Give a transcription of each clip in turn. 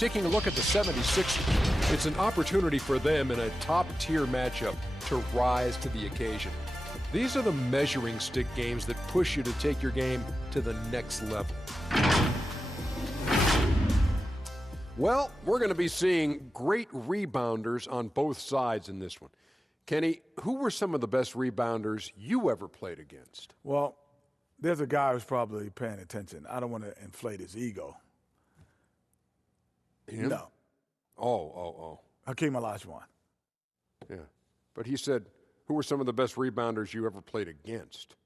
Taking a look at the 76ers, it's an opportunity for them in a top-tier matchup to rise to the occasion. These are the measuring stick games that push you to take your game to the next level. Well, we're going to be seeing great rebounders on both sides in this one. Kenny, who were some of the best rebounders you ever played against? Well, there's a guy who's probably paying attention. I don't want to inflate his ego. Him? No. Oh. Hakeem Olajuwon. Yeah. But he said, who were some of the best rebounders you ever played against?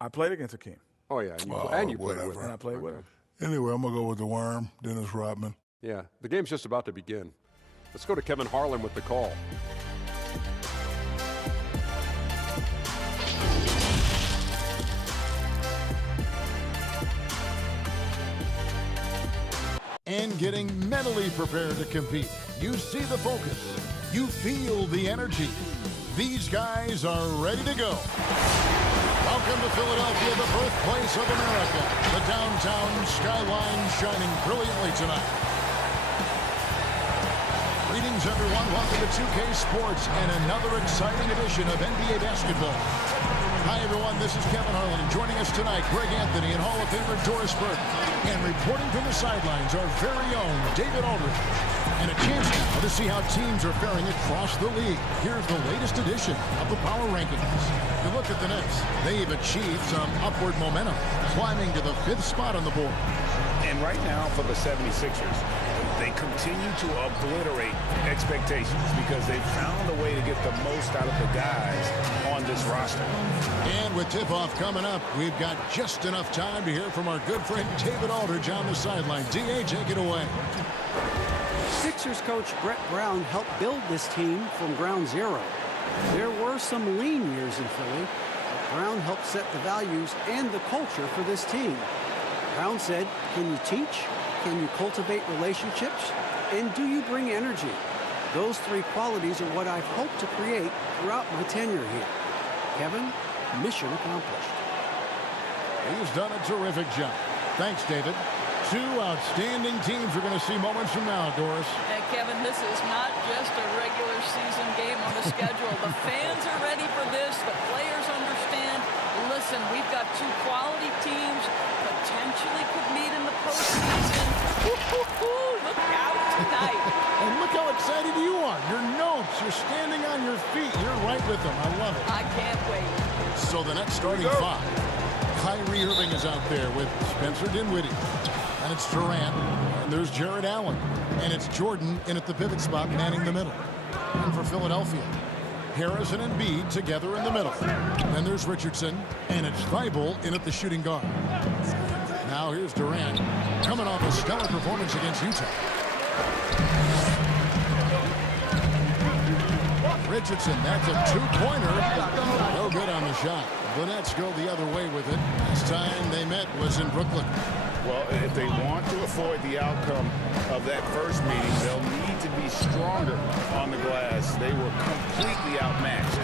I played against Hakeem. Oh, yeah. And you played with him. And I played with him. Anyway, I'm going to go with the Worm, Dennis Rodman. Yeah. The game's just about to begin. Let's go to Kevin Harlan with the call. And getting mentally prepared to compete. You see the focus. You feel the energy. These guys are ready to go. Welcome to Philadelphia, the birthplace of America. The downtown skyline shining brilliantly tonight. Greetings, everyone. Welcome to 2K Sports and another exciting edition of NBA basketball. Hi, everyone. This is Kevin Harlan, and joining us tonight, Greg Anthony and Hall of Famer Doris Burke. And reporting from the sidelines, our very own David Aldridge. And a chance now to see how teams are faring across the league. Here's the latest edition of the Power Rankings. You look at the Nets. They've achieved some upward momentum, climbing to the 5th spot on the board. And right now for the 76ers, they continue to obliterate expectations because they've found a way to get the most out of the guys on this roster. And with tip-off coming up, we've got just enough time to hear from our good friend David Aldridge on the sideline. D.A., take it away. Sixers coach Brett Brown helped build this team from ground zero. There were some lean years in Philly, but Brown helped set the values and the culture for this team. Brown said, can you teach? Can you cultivate relationships? And do you bring energy? Those three qualities are what I've hoped to create throughout my tenure here. Kevin, mission accomplished. He's done a terrific job. Thanks, David. Two outstanding teams we're going to see moments from now, Doris. And Kevin, this is not just a regular season game on the schedule. The fans are ready for this. The players understand. Listen, we've got two quality teams, potentially could meet in the postseason. Look out tonight. And look how excited you are. Your notes, you're standing on your feet. You're right with them. I love it. I can't wait. So the next starting five. Kyrie Irving is out there with Spencer Dinwiddie. And it's Durant. And there's Jared Allen. And it's Jordan in at the pivot spot, manning the middle. And for Philadelphia, Harris and Embiid together in the middle. Then there's Richardson. And it's Thibault in at the shooting guard. Now here's Durant, coming off a stellar performance against Utah. Richardson, that's a two-pointer. No good on the shot. The Nets go the other way with it. Last time they met was in Brooklyn. Well, if they want to avoid the outcome of that first meeting, they'll need to be stronger on the glass. They were completely outmatched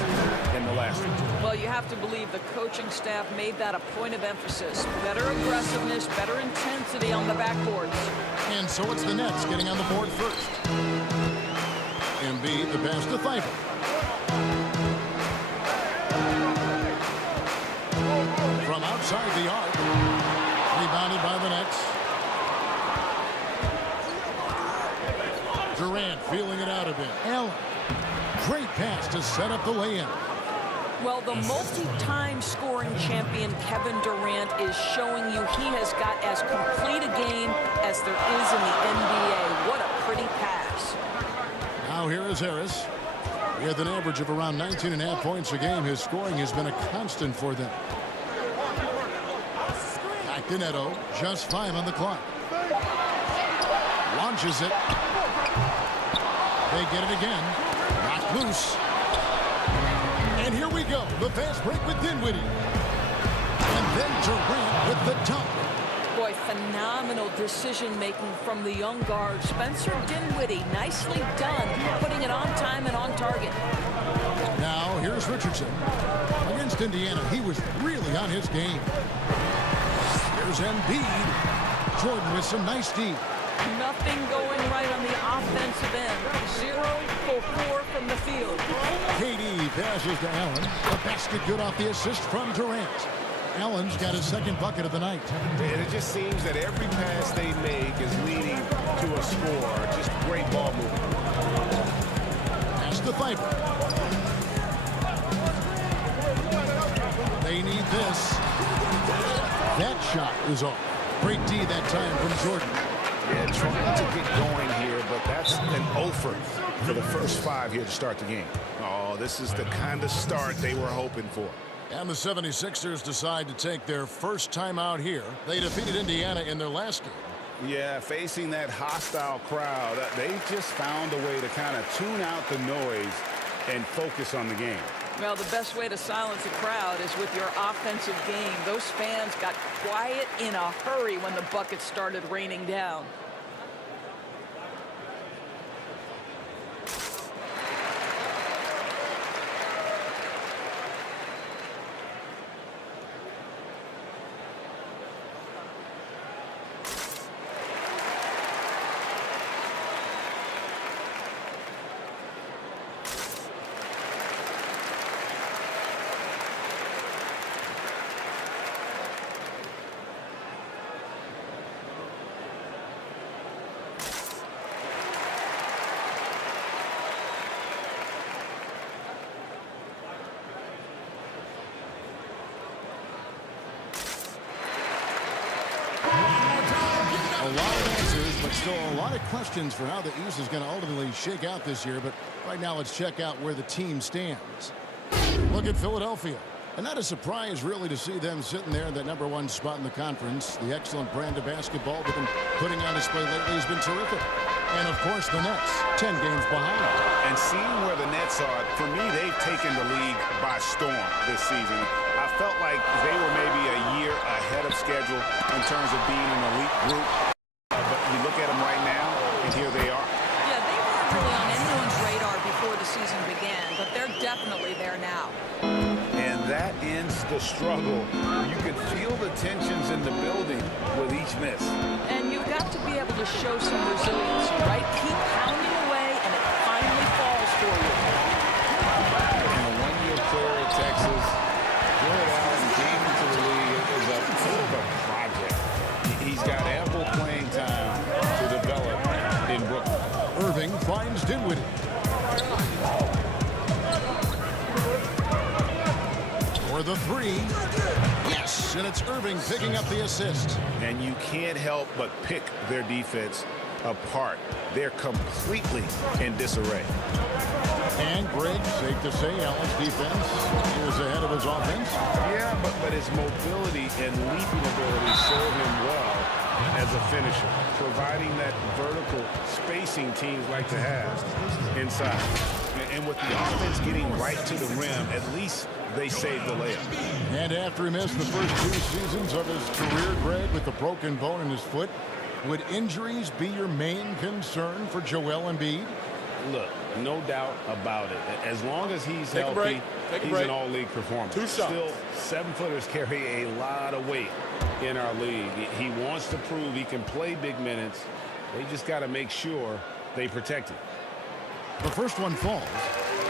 in the last one. Well, you have to believe the coaching staff made that a point of emphasis. Better aggressiveness, better intensity on the backboards. And so it's the Nets getting on the board first. Embiid, the pass to Thibault. From outside the arc. Rebounded by the Nets. Durant feeling it out a bit. Allen. Great pass to set up the lay-in. Well, the multi-time scoring champion Kevin Durant is showing you he has got as complete a game as there is in the NBA. What a pretty pass. Now here is Harris. With an average of around 19.5 points a game, his scoring has been a constant for them. Back to Neto, just 5 on the clock. Launches it. They get it again. Knocked loose. And here we go. The fast break with Dinwiddie. And then Durant with the dunk. Boy, phenomenal decision-making from the young guard. Spencer Dinwiddie, nicely done, putting it on time and on target. Now, here's Richardson. Against Indiana, he was really on his game. Here's Embiid. Jordan with some nice D. Nothing going right on the offensive end. 0 for 4 from the field. KD passes to Allen. The basket good off the assist from Durant. Allen's got his second bucket of the night. And it just seems that every pass they make is leading to a score. Just great ball movement. Pass to Thybulle. They need this. That shot is off. Great D that time from Jordan. Yeah, trying to get going here, but that's an offer for the first 5 here to start the game. Oh, this is the kind of start they were hoping for. And the 76ers decide to take their first time out here. They defeated Indiana in their last game. Yeah, facing that hostile crowd, they just found a way to kind of tune out the noise and focus on the game. Well, the best way to silence a crowd is with your offensive game. Those fans got quiet in a hurry when the buckets started raining down. A lot of answers, but still a lot of questions for how the East is going to ultimately shake out this year. But right now, let's check out where the team stands. Look at Philadelphia. And not a surprise, really, to see them sitting there in that #1 spot in the conference. The excellent brand of basketball they've been putting on display lately has been terrific. And, of course, the Nets, 10 games behind. And seeing where the Nets are, for me, they've taken the league by storm this season. I felt like they were maybe a year ahead of schedule in terms of being an elite group. But you look at them right now, and here they are. Yeah, they weren't really on anyone's radar before the season began, but they're definitely there now. And that ends the struggle. You could feel the tensions in the building with each miss. And you've got to be able to show some resiliency, right? Keep pounding away, and it finally falls for you. And a one-year player at Texas, Jared Allen came into the league as a bit of a project. He's got ample playing time to develop in Brooklyn. Irving finds Dinwiddie. For the three. Yes, and it's Irving picking up the assist. And you can't help but pick their defense apart. They're completely in disarray. And Greg, safe to say, Allen's defense is ahead of his offense. Yeah, but his mobility and leaping ability serve him well as a finisher, providing that vertical spacing teams like to have inside. And with the offense getting right to the rim, at least they saved the layup. And after he missed the first 2 seasons of his career, Greg, with a broken bone in his foot, would injuries be your main concern for Joel Embiid? Look, no doubt about it. As long as he's healthy, he's an all-league performer. 2 shots. Still, 7-footers carry a lot of weight in our league. He wants to prove he can play big minutes. They just got to make sure they protect him. The first one falls.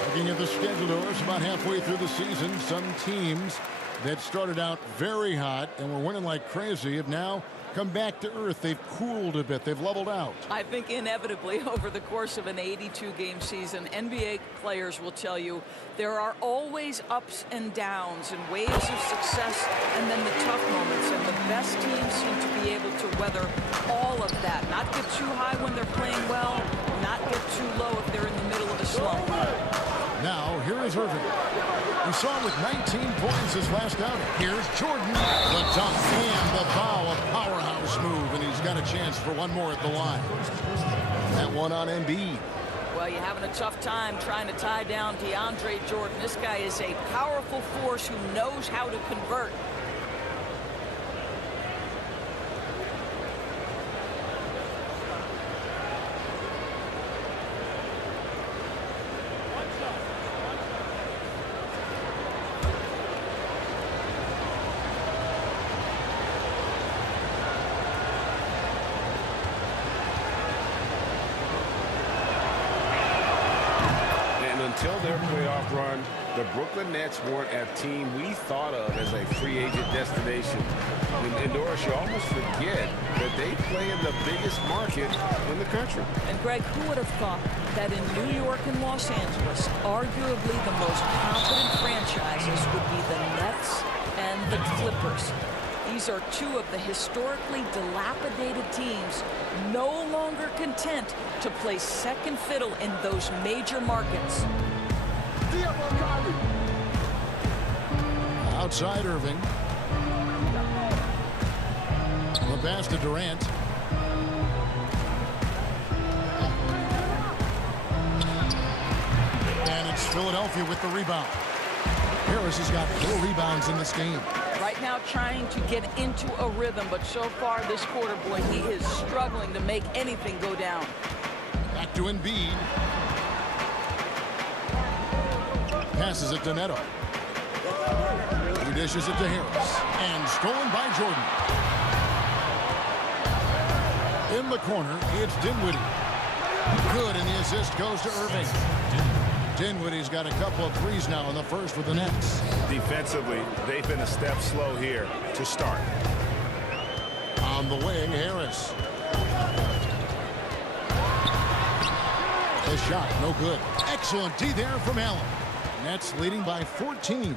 Looking at the schedule, it's about halfway through the season. Some teams that started out very hot and were winning like crazy have now come back to earth. They've cooled a bit. They've leveled out. I think inevitably over the course of an 82-game season, NBA players will tell you there are always ups and downs and waves of success and then the tough moments. And the best teams seem to be able to weather all of that. Not get too high when they're playing well, not get too low if they're in the middle of a slump. Now, here is Irving. We saw him with 19 points his last outing. Here's Jordan. The dunk and the foul. A powerhouse move, and he's got a chance for one more at the line. That one on Embiid. Well, you're having a tough time trying to tie down DeAndre Jordan. This guy is a powerful force who knows how to convert. until their playoff run, the Brooklyn Nets weren't a team we thought of as a free agent destination. And Doris, you almost forget that they play in the biggest market in the country. And Greg, who would have thought that in New York and Los Angeles, arguably the most competent franchises would be the Nets and the Clippers? These are two of the historically dilapidated teams no longer content to play second fiddle in those major markets. Outside Irving. The pass to Durant. And it's Philadelphia with the rebound. Harris has got 4 rebounds in this game. Right now trying to get into a rhythm, but so far this quarter, boy, he is struggling to make anything go down. Back to Embiid. Passes it to Neto. He dishes it to Harris. And stolen by Jordan. In the corner, it's Dinwiddie. Good, and the assist goes to Irving. Dinwiddie's got a couple of threes now in the first for the Nets. Defensively, they've been a step slow here to start. On the wing, Harris. The shot, no good. Excellent D there from Allen. Nets leading by 14.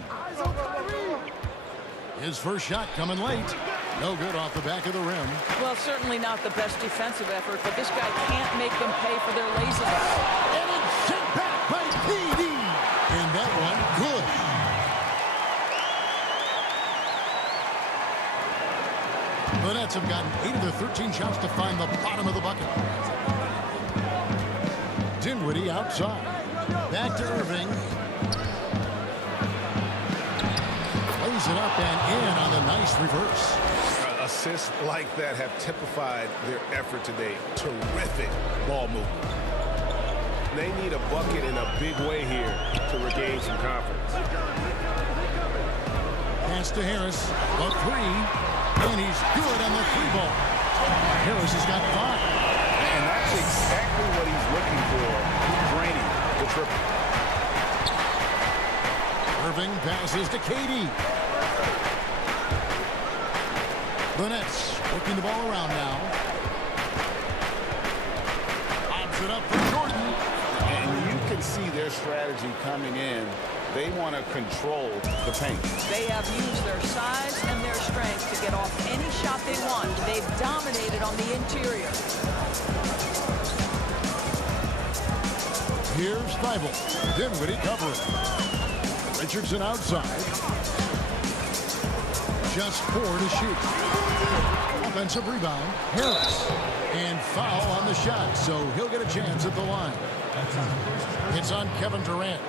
His first shot coming late. No good off the back of the rim. Well, certainly not the best defensive effort, but this guy can't make them pay for their laziness. And it's sent back by PD. And that one, good. The Nets have gotten 8 of their 13 shots to find the bottom of the bucket. Dinwiddie outside. Back to Irving. Lays it up and in on the nice reverse. Assists like that have typified their effort today. Terrific ball movement. They need a bucket in a big way here to regain some confidence. Pass to Harris. A 3. And he's good on the 3 ball. Harris has got 5. And that's exactly what he's looking for, draining the triple. Irving passes to KD. The Nets working the ball around now. Pops it up for Jordan. And you can see their strategy coming in. They want to control the paint. They have used their size and their strength to get off any shot they want. They've dominated on the interior. Here's Thibault. Dinwiddie covering. Richardson outside. Just 4 to shoot. Offensive rebound. Harris. And foul on the shot, so he'll get a chance at the line. It's on Kevin Durant.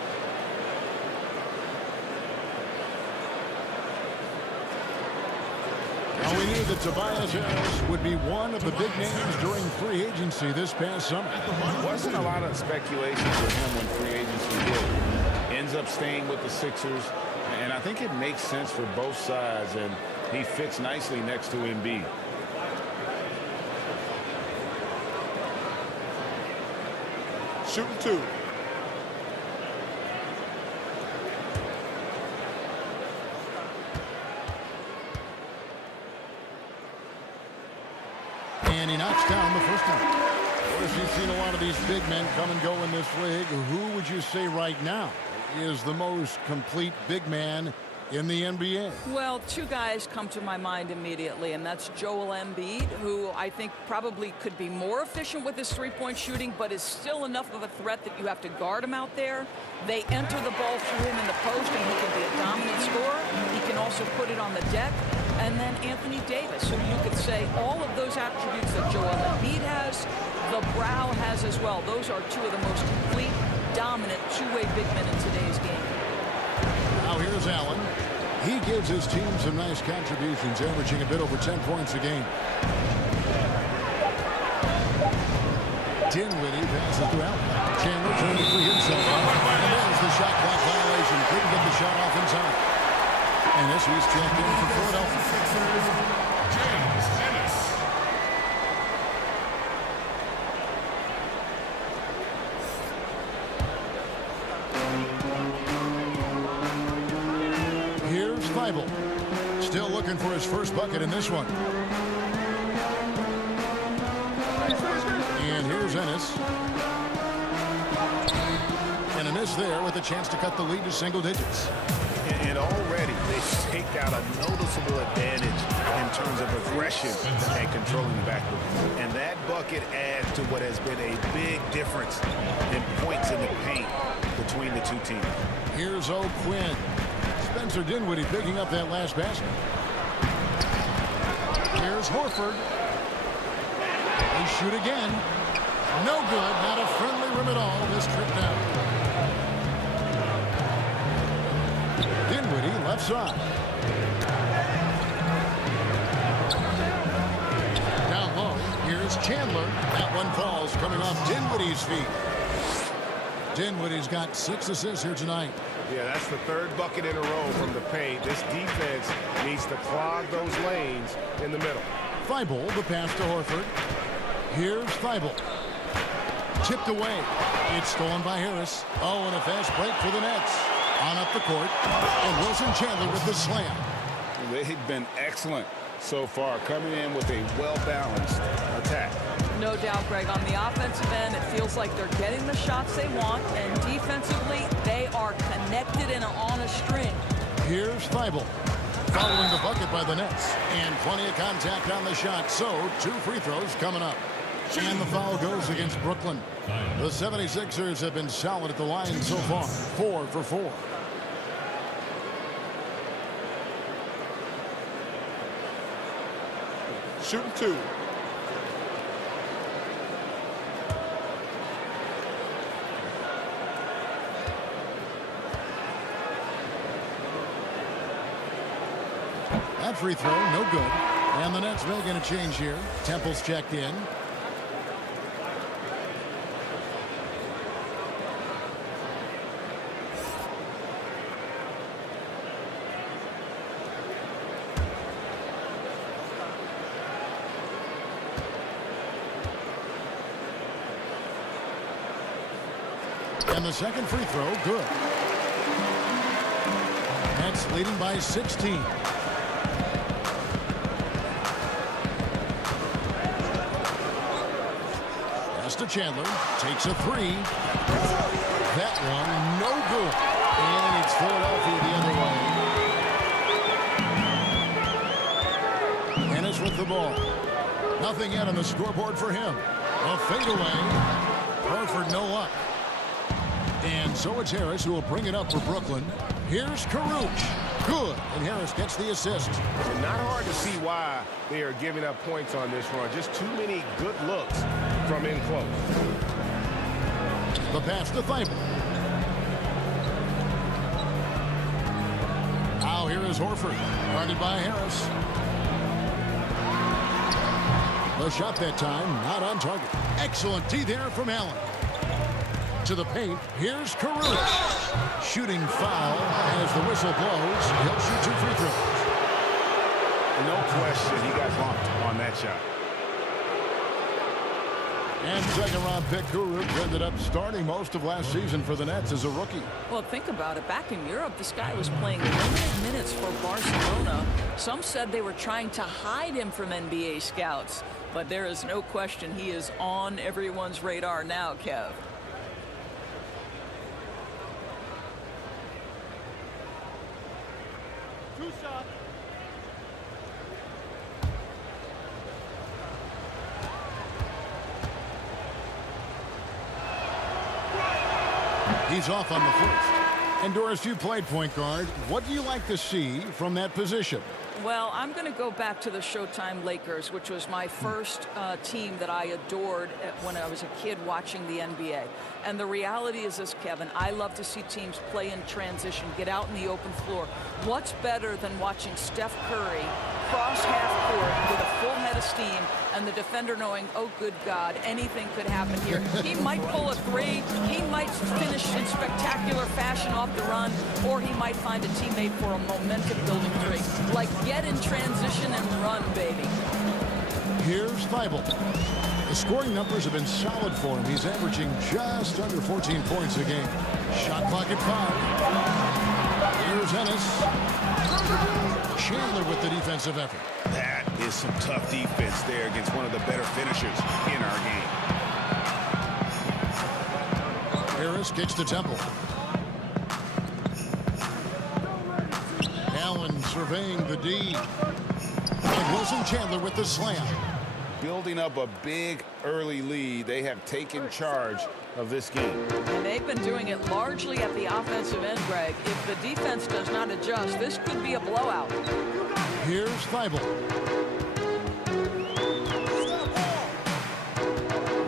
Now we knew that Tobias Harris would be one of the big names during free agency this past summer. Wasn't a lot of speculation for him when free agency hit. Ends up staying with the Sixers, and I think it makes sense for both sides, and he fits nicely next to Embiid. Shooting 2. And he knocks down the first one. Of course, you've seen a lot of these big men come and go in this league. Who would you say right now is the most complete big man in the NBA? Well, 2 guys come to my mind immediately, and that's Joel Embiid, who I think probably could be more efficient with his three-point shooting, but is still enough of a threat that you have to guard him out there. They enter the ball through him in the post, and he can be a dominant scorer. He can also put it on the deck. And then Anthony Davis, who you could say all of those attributes that Joel Embiid has, the Brow has as well. Those are 2 of the most complete, dominant, two-way big men in today's game. Now here's Allen. He gives his team some nice contributions, averaging a bit over 10 points a game. Dinwiddie passes to Allen. Chandler trying to free himself up. And there's the shot clock violation. Couldn't get the shot off in time. And this he's checked in for Philadelphia. Thibault. Still looking for his first bucket in this one. And here's Ennis. And a miss there with a chance to cut the lead to single digits. And already they've taken out a noticeable advantage in terms of aggression and controlling the backcourt. And that bucket adds to what has been a big difference in points in the paint between the two teams. Here's O'Quinn. Spencer Dinwiddie picking up that last basket. Here's Horford. They shoot again. No good. Not a friendly rim at all this trip down. Dinwiddie left side. Down low. Here's Chandler. That one falls coming off Dinwiddie's feet. Dinwiddie's got 6 assists here tonight. Yeah, that's the third bucket in a row from the paint. This defense needs to clog those lanes in the middle. Thibault, the pass to Horford. Here's Thibault. Tipped away. It's stolen by Harris. Oh, and a fast break for the Nets. On up the court. And Wilson Chandler with the slam. They've been excellent so far, coming in with a well-balanced attack. No doubt, Greg. On the offensive end, it feels like they're getting the shots they want, and defensively, they are connected and on a string. Here's Thibault. Following the bucket by the Nets. And plenty of contact on the shot. So, 2 free throws coming up. And the foul goes against Brooklyn. The 76ers have been solid at the line so far. 4 for 4. Shooting 2. That free throw, no good. And the Nets making a change here. Temple's checked in. And the second free throw, good. Nets leading by 16. To Chandler, takes a 3. That one, no good. And it's Philadelphia the other way. Ennis with the ball. Nothing yet on the scoreboard for him. A fadeaway. Horford no luck. And so it's Harris who will bring it up for Brooklyn. Here's Caruch. Good. And Harris gets the assist. Not hard to see why they are giving up points on this run. Just too many good looks from in close. The pass to Thibault. Now here is Horford. Guarded by Harris. The shot that time, not on target. Excellent D there from Allen. To the paint, here's Caruch. Shooting foul as the whistle blows. He'll shoot 2 free throws. No question, he got bumped on that shot. And second-round pick Caruch ended up starting most of last season for the Nets as a rookie. Well, think about it. Back in Europe, this guy was playing limited minutes for Barcelona. Some said they were trying to hide him from NBA scouts. But there is no question he is on everyone's radar now, Kev. He's off on the first. And Doris, you played point guard. What do you like to see from that position? Well, I'm going to go back to the Showtime Lakers, which was my first team that I adored when I was a kid watching the NBA. And the reality is this, Kevin, I love to see teams play in transition, get out in the open floor. What's better than watching Steph Curry cross half court with a full head of steam and the defender knowing, oh, good God, anything could happen here. He might pull a 3, he might finish in spectacular fashion off the run, or he might find a teammate for a momentum-building 3. Like, get in transition and run, baby. Here's Thibault. The scoring numbers have been solid for him. He's averaging just under 14 points a game. Shot clock at 5. Here's Ennis. Chandler with the defensive effort. That is some tough defense there against one of the better finishers in our game. Harris kicks to Temple. Allen surveying the D. And Wilson Chandler with the slam. Building up a big early lead, they have taken charge of this game. And they've been doing it largely at the offensive end, Greg. If the defense does not adjust, this could be a blowout. Here's Thibault.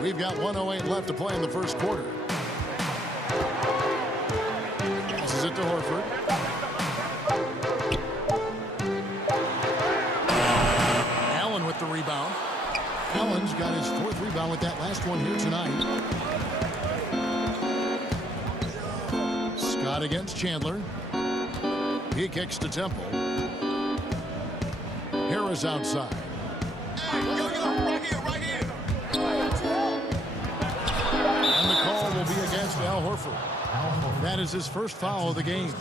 We've got 1:08 left to play in the first quarter. Passes it to Horford. Allen with the rebound. Allen's got his 4th rebound with that last one here tonight. Scott against Chandler. He kicks to Temple. Harris outside. Right here. And the call will be against Al Horford. That is his first foul of the game.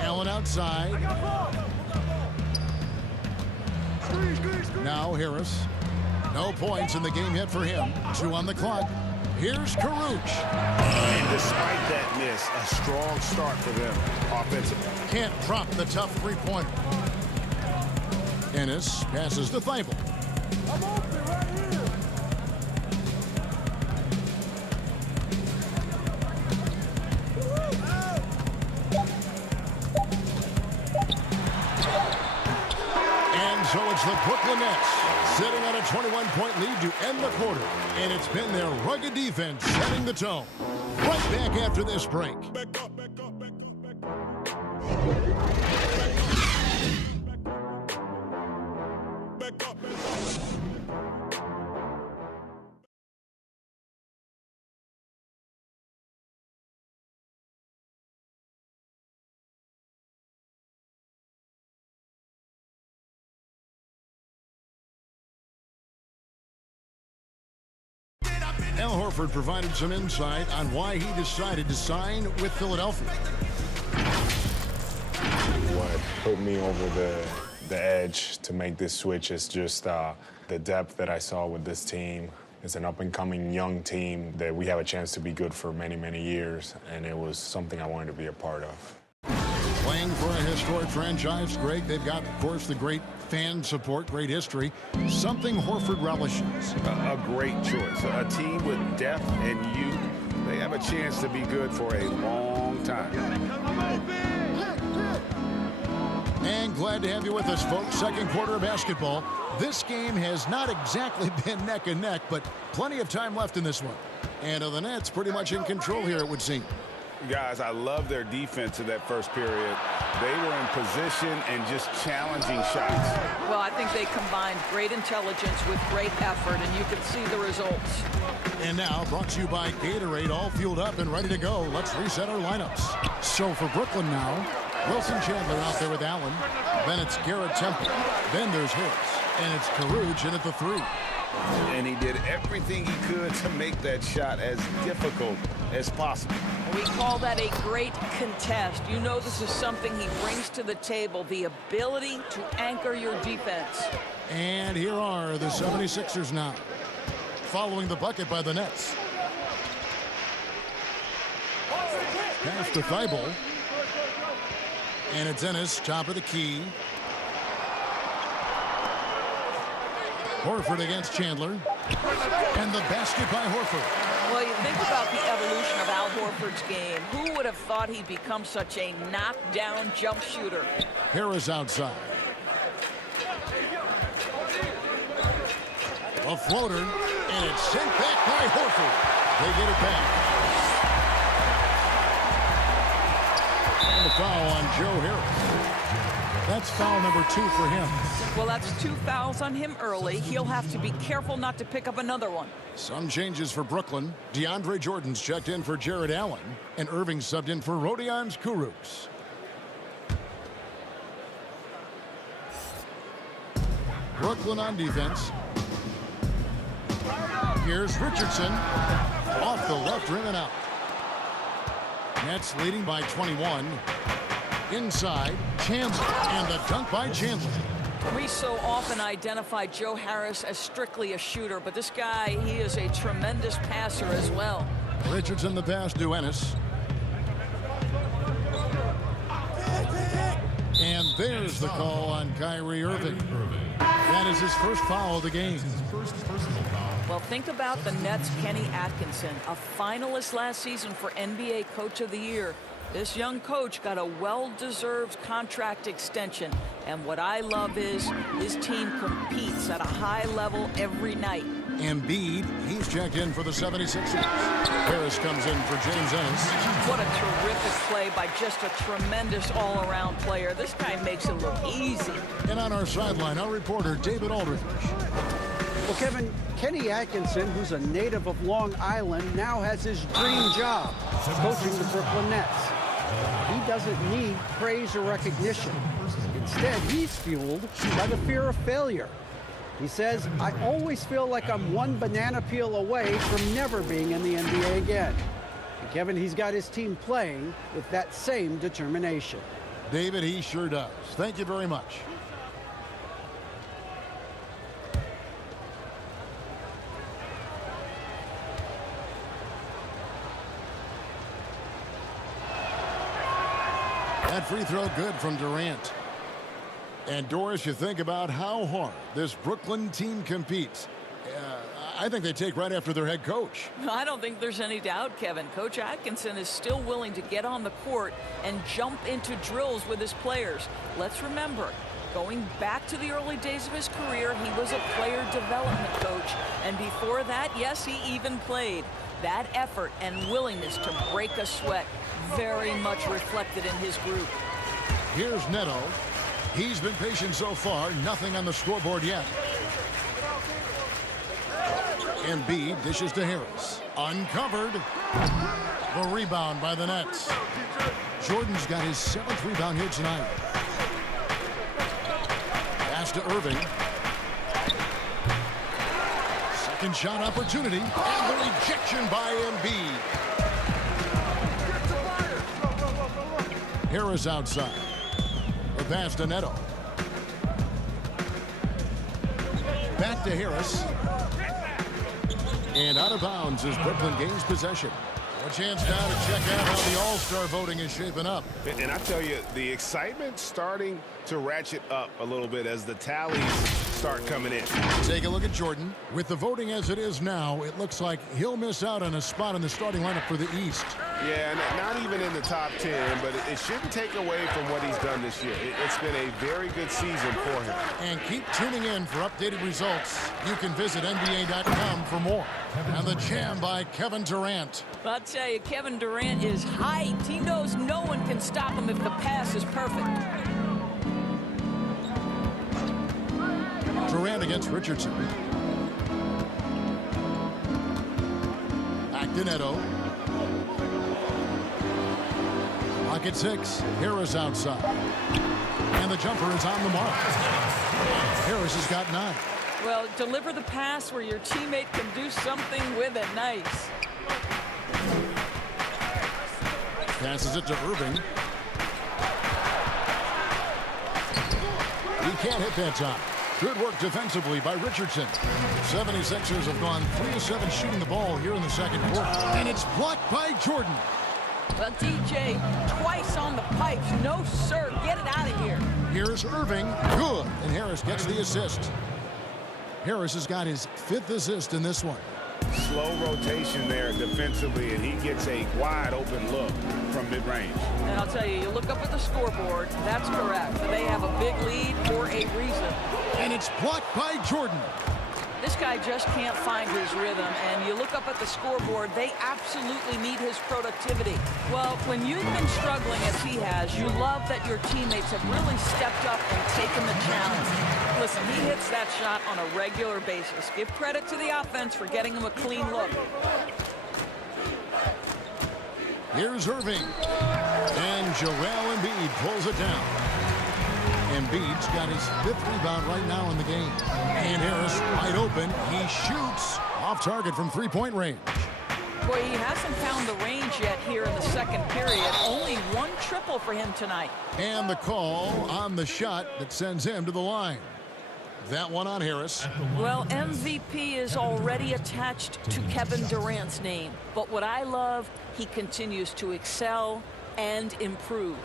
Allen outside. Now Harris. No points in the game yet for him. 2 on the clock. Here's Karuch. And despite that miss, a strong start for them offensively. Can't drop the tough three-pointer. Ennis passes to Thibault. And so it's the Brooklyn Nets sitting on a 21-point lead to end the quarter. And it's been their rugged defense setting the tone. Right back after this break. Al Horford provided some insight on why he decided to sign with Philadelphia. What put me over the edge to make this switch is just the depth that I saw with this team. It's an up-and-coming young team that we have a chance to be good for many, many years, and it was something I wanted to be a part of. Playing for a historic franchise, Greg, they've got, of course, the great fan support, great history, something Horford relishes. A great choice. A team with depth and youth. They have a chance to be good for a long time. And glad to have you with us, folks. Second quarter of basketball. This game has not exactly been neck and neck, but plenty of time left in this one. And the Nets pretty much in control here, it would seem. Guys, I love their defense in that first period. They were in position and just challenging shots. Well, I think they combined great intelligence with great effort, and you can see the results. And now, brought to you by Gatorade, all fueled up and ready to go. Let's reset our lineups. So for Brooklyn now, Wilson Chandler out there with Allen. Then it's Garrett Temple. Then there's Harris. And it's Karuch in at the 3. And he did everything he could to make that shot as difficult as possible. We call that a great contest. You know this is something he brings to the table, the ability to anchor your defense. And here are the 76ers now, following the bucket by the Nets. Pass to Thibault. And it's Ennis, top of the key. Horford against Chandler. And the basket by Horford. Well, you think about the evolution of Al Horford's game. Who would have thought he'd become such a knockdown jump shooter? Harris outside. A floater, and it's sent back by Horford. They get it back. And the foul on Joe Harris. That's foul number 2 for him. Well, that's 2 fouls on him early. He'll have to be careful not to pick up another one. Some changes for Brooklyn. DeAndre Jordan's checked in for Jared Allen, and Irving subbed in for Rodions Kurucs. Brooklyn on defense. Here's Richardson. Off the left rim and out. Nets leading by 21. Inside, Chandler. And the dunk by Chandler. We so often identify Joe Harris as strictly a shooter, but this guy, he is a tremendous passer as well. Richardson the pass to Ennis. And there's the call on Kyrie Irving. That is his first foul of the game. Well, think about the Nets' Kenny Atkinson, a finalist last season for NBA Coach of the Year. This young coach got a well-deserved contract extension. And what I love is his team competes at a high level every night. Embiid, he's checked in for the 76ers. Harris comes in for James Ennis. What a terrific play by just a tremendous all-around player. This guy makes it look easy. And on our sideline, our reporter, David Aldridge. Well, Kevin, Kenny Atkinson, who's a native of Long Island, now has his dream job, coaching the Brooklyn Nets. He doesn't need praise or recognition. Instead, he's fueled by the fear of failure. He says, I always feel like I'm one banana peel away from never being in the NBA again. And Kevin, he's got his team playing with that same determination. David, he sure does. Thank you very much. That free throw good from Durant. And Doris, you think about how hard this Brooklyn team competes. I think they take right after their head coach. I don't think there's any doubt, Kevin. Coach Atkinson is still willing to get on the court and jump into drills with his players. Let's remember, going back to the early days of his career, he was a player development coach. And before that, yes, he even played. That effort and willingness to break a sweat very much reflected in his group. Here's Neto. He's been patient so far. Nothing on the scoreboard yet. Embiid dishes to Harris. Uncovered. The rebound by the Nets. Jordan's got his 7th rebound here tonight. Pass to Irving. Second shot opportunity. And the rejection by Embiid. Harris outside. The pass to Neto. Back to Harris. And out of bounds as Brooklyn gains possession. A chance now to check out how the All-Star voting is shaping up. And I tell you, the excitement's starting to ratchet up a little bit as the tallies start coming in. Take a look at Jordan. With the voting as it is now, it looks like he'll miss out on a spot in the starting lineup for the East. Yeah, not even in the top 10, but it shouldn't take away from what he's done this year. It's been a very good season for him. And keep tuning in for updated results. You can visit NBA.com for more. And the jam by Kevin Durant. I'll tell you, Kevin Durant is hyped. He knows no one can stop him if the pass is perfect. Durant against Richardson. Back to Neto. Pocket 6. Harris outside. And the jumper is on the mark. Harris has got 9. Well, deliver the pass where your teammate can do something with it. Nice. Passes it to Irving. He can't hit that time. Good work defensively by Richardson. 76ers have gone 3 of 7 shooting the ball here in the second quarter. And it's blocked by Jordan. Well, DJ, twice on the pipes. No, sir. Get it out of here. Here's Irving. Good. And Harris gets the assist. Harris has got his 5th assist in this one. Slow rotation there defensively, and he gets a wide open look from mid-range. And I'll tell you, you look up at the scoreboard, that's correct. They have a big lead for a reason. And it's blocked by Jordan. This guy just can't find his rhythm, and you look up at the scoreboard, they absolutely need his productivity. Well, when you've been struggling as he has, you love that your teammates have really stepped up and taken the challenge. Listen, he hits that shot on a regular basis. Give credit to the offense for getting him a clean look. Here's Irving. And Joel Embiid pulls it down. Embiid's got his 5th rebound right now in the game. And Harris wide open. He shoots off target from three-point range. Boy, he hasn't found the range yet here in the second period. Only one triple for him tonight. And the call on the shot that sends him to the line. That one on Harris. Well, MVP is already attached to Kevin Durant's name. But what I love, he continues to excel and improve.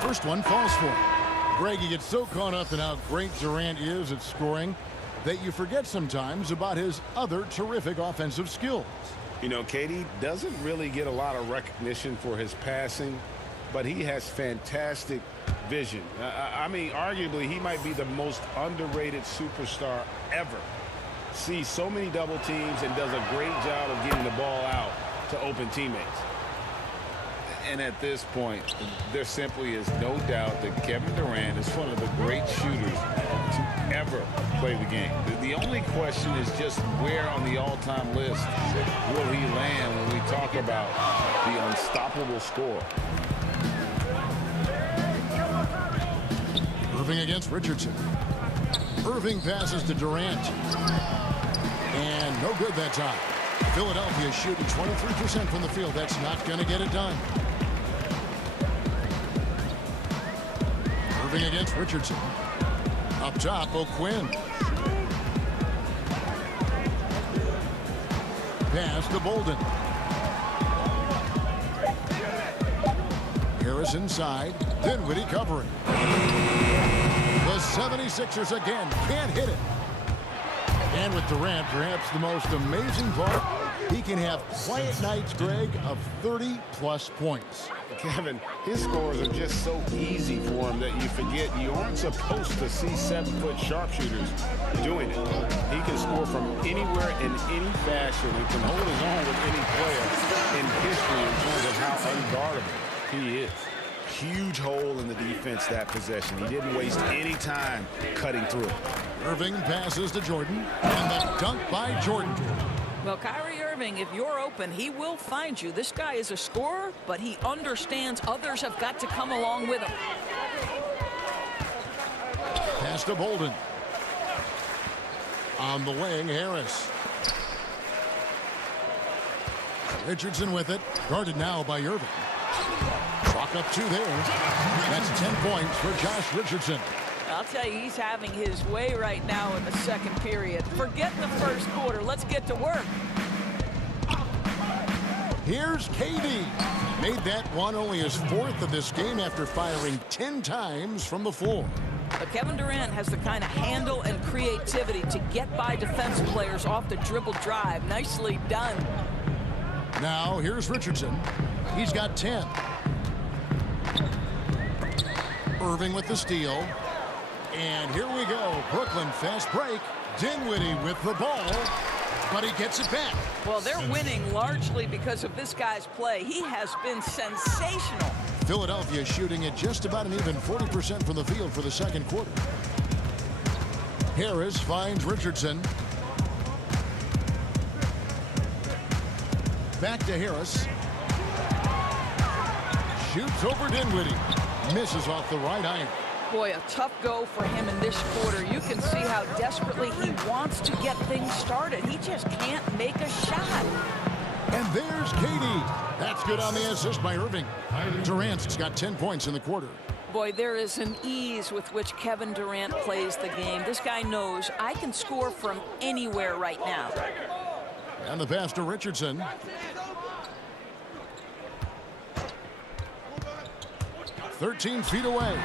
First one falls for him. Greg, you get so caught up in how great Durant is at scoring that you forget sometimes about his other terrific offensive skills. You know, KD doesn't really get a lot of recognition for his passing, but he has fantastic vision. I mean, arguably, he might be the most underrated superstar ever. Sees so many double teams and does a great job of getting the ball out to open teammates. And at this point, there simply is no doubt that Kevin Durant is one of the great shooters to ever play the game. The only question is just where on the all-time list will he land when we talk about the unstoppable scorer. Irving against Richardson. Irving passes to Durant. And no good that time. Philadelphia shooting 23% from the field. That's not going to get it done. Irving against Richardson. Up top, O'Quinn. Pass to Bolden. Harris inside. Dinwiddie covering. The 76ers again can't hit it. And with Durant, perhaps the most amazing part, he can have quiet nights, Greg, of 30-plus points. Kevin, his scores are just so easy for him that you forget you aren't supposed to see 7-foot sharpshooters doing it. He can score from anywhere in any fashion and can hold his own with any player in history in terms of how unguardable he is. Huge hole in the defense that possession. He didn't waste any time cutting through it. Irving passes to Jordan, and the dunk by Jordan. Well, Kyrie Irving, if you're open, he will find you. This guy is a scorer, but he understands others have got to come along with him. Pass to Bolden. On the wing, Harris. Richardson with it. Guarded now by Irving. Clock up 2 there. That's 10 points for Josh Richardson. I'll tell you, he's having his way right now in the second period. Forget the first quarter. Let's get to work. Here's KD. Made that one only his 4th of this game after firing 10 times from the floor. But Kevin Durant has the kind of handle and creativity to get by defensive players off the dribble drive. Nicely done. Now, here's Richardson. He's got 10. Irving with the steal. And here we go. Brooklyn fast break. Dinwiddie with the ball. But he gets it back. Well, they're winning largely because of this guy's play. He has been sensational. Philadelphia shooting at just about an even 40% from the field for the second quarter. Harris finds Richardson. Back to Harris. Shoots over Dinwiddie. Misses off the right iron. Boy, a tough go for him in this quarter. You can see how desperately he wants to get things started. He just can't make a shot. And there's KD. That's good on the assist by Irving. Durant's got 10 points in the quarter. Boy, there is an ease with which Kevin Durant plays the game. This guy knows I can score from anywhere right now. And the pass to Richardson. "13 feet away.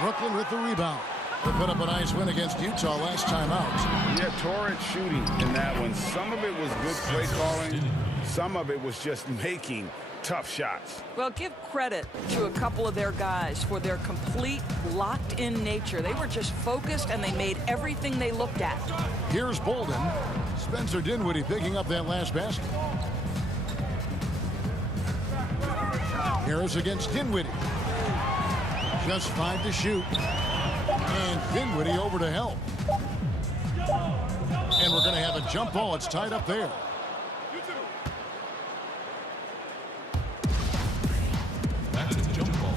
Brooklyn with the rebound. They put up a nice win against Utah last time out. Yeah, torrid shooting in that one. Some of it was good play calling. Some of it was just making tough shots. Well, give credit to a couple of their guys for their complete locked-in nature. They were just focused, and they made everything they looked at. Here's Bolden. Spencer Dinwiddie picking up that last basket. Harris against Dinwiddie. Just 5 to shoot. And Dinwiddie over to help. And we're going to have a jump ball. It's tied up there. That's a jump ball.